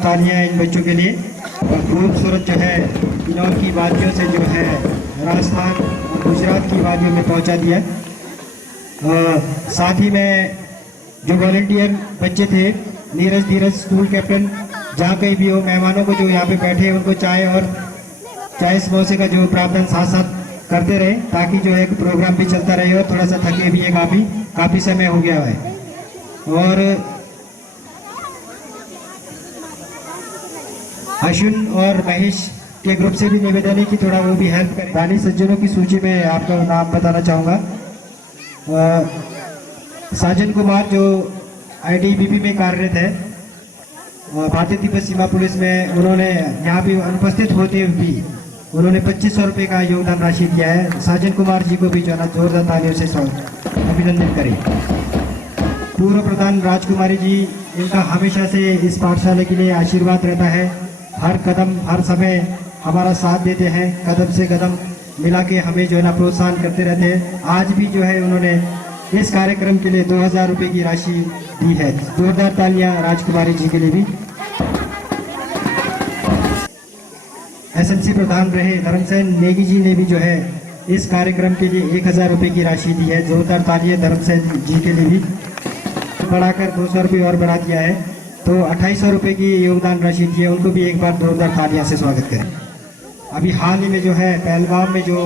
तालियां इन बच्चों के लिए। और खूबसूरत जो है इनोर की वादियों से जो है राजस्थान और गुजरात की वादियों में पहुंचा दिया। साथ ही में जो वॉलंटियर बच्चे थे, नीरज धीरज स्कूल कैप्टन, जहाँ कहीं भी हो मेहमानों को जो यहाँ पे बैठे उनको चाय और चाय समोसे का जो प्रावधान साथ साथ करते रहे, ताकि जो है प्रोग्राम भी चलता रहे और थोड़ा सा थके भी है, काफ़ी समय हो गया है। और अश्विन और महेश के ग्रुप से भी निवेदन है कि थोड़ा वो भी हेल्प करें। दानी सज्जनों की सूची में आपका नाम बताना चाहूँगा। साजन कुमार जो ITBP में कार्यरत है, भारतीय तिब्बत सीमा पुलिस में, उन्होंने यहाँ भी अनुपस्थित होते हुए भी उन्होंने 2500 रुपये का योगदान राशि दिया है। साजन कुमार जी को भी जो है ना जोरदार तालियों से अभिनंदन करें। पूर्व प्रधान राजकुमारी जी, इनका हमेशा से इस पाठशाला के लिए आशीर्वाद रहता है। हर कदम हर समय हमारा साथ देते हैं, कदम से कदम मिला के हमें जो है ना प्रोत्साहन करते रहते हैं। आज भी जो है उन्होंने इस कार्यक्रम के लिए 2000 रुपये की राशि दी है। जोरदार तालियां राजकुमारी जी के लिए भी। SMC प्रधान रहे धर्मसेन नेगी जी ने भी जो है इस कार्यक्रम के लिए 1000 रुपये की राशि दी है। जोरदार तालियां धर्मसेन जी के लिए भी। बढ़ाकर 200 रुपये और बढ़ा दिया है, तो 2800 रुपये की योगदान राशि दी है। उनको भी एक बार जोरदार तालियां से स्वागत करें। अभी हाल ही में जो है पहलगाम में जो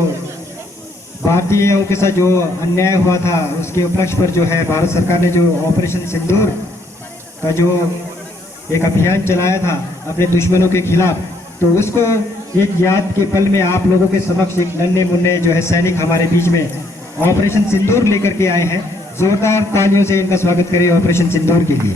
भारतीयों के साथ जो अन्याय हुआ था, उसके उपलक्ष्य पर जो है भारत सरकार ने जो ऑपरेशन सिंदूर का जो एक अभियान चलाया था अपने दुश्मनों के खिलाफ, तो उसको एक याद के पल में आप लोगों के समक्ष एक नन्हे मुन्ने जो है सैनिक हमारे बीच में ऑपरेशन सिंदूर लेकर के आए हैं। जोरदार तालियों से इनका स्वागत करें ऑपरेशन सिंदूर के लिए।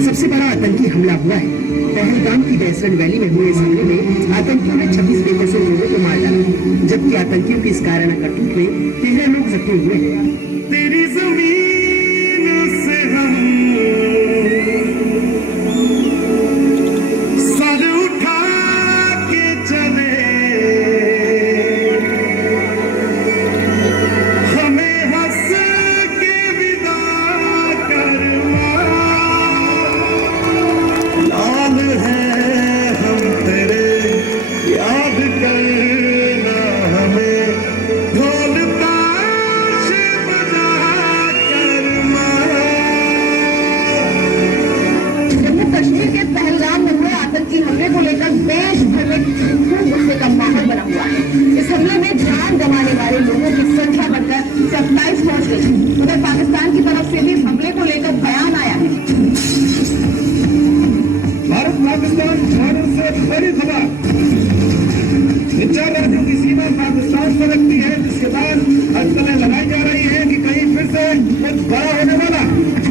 सबसे बड़ा आतंकी हमला हुआ है। पहलगाम की बैसरन वैली में हुए इस हमले में आतंकियों ने 26 बेकसूर लोगों को मार डाला, जबकि आतंकियों की इस कारण करतूत में 13 लोग जख्मी हुए हैं। तेरी जमीन से हम सर उठा के चले, हमें हंस के विदा है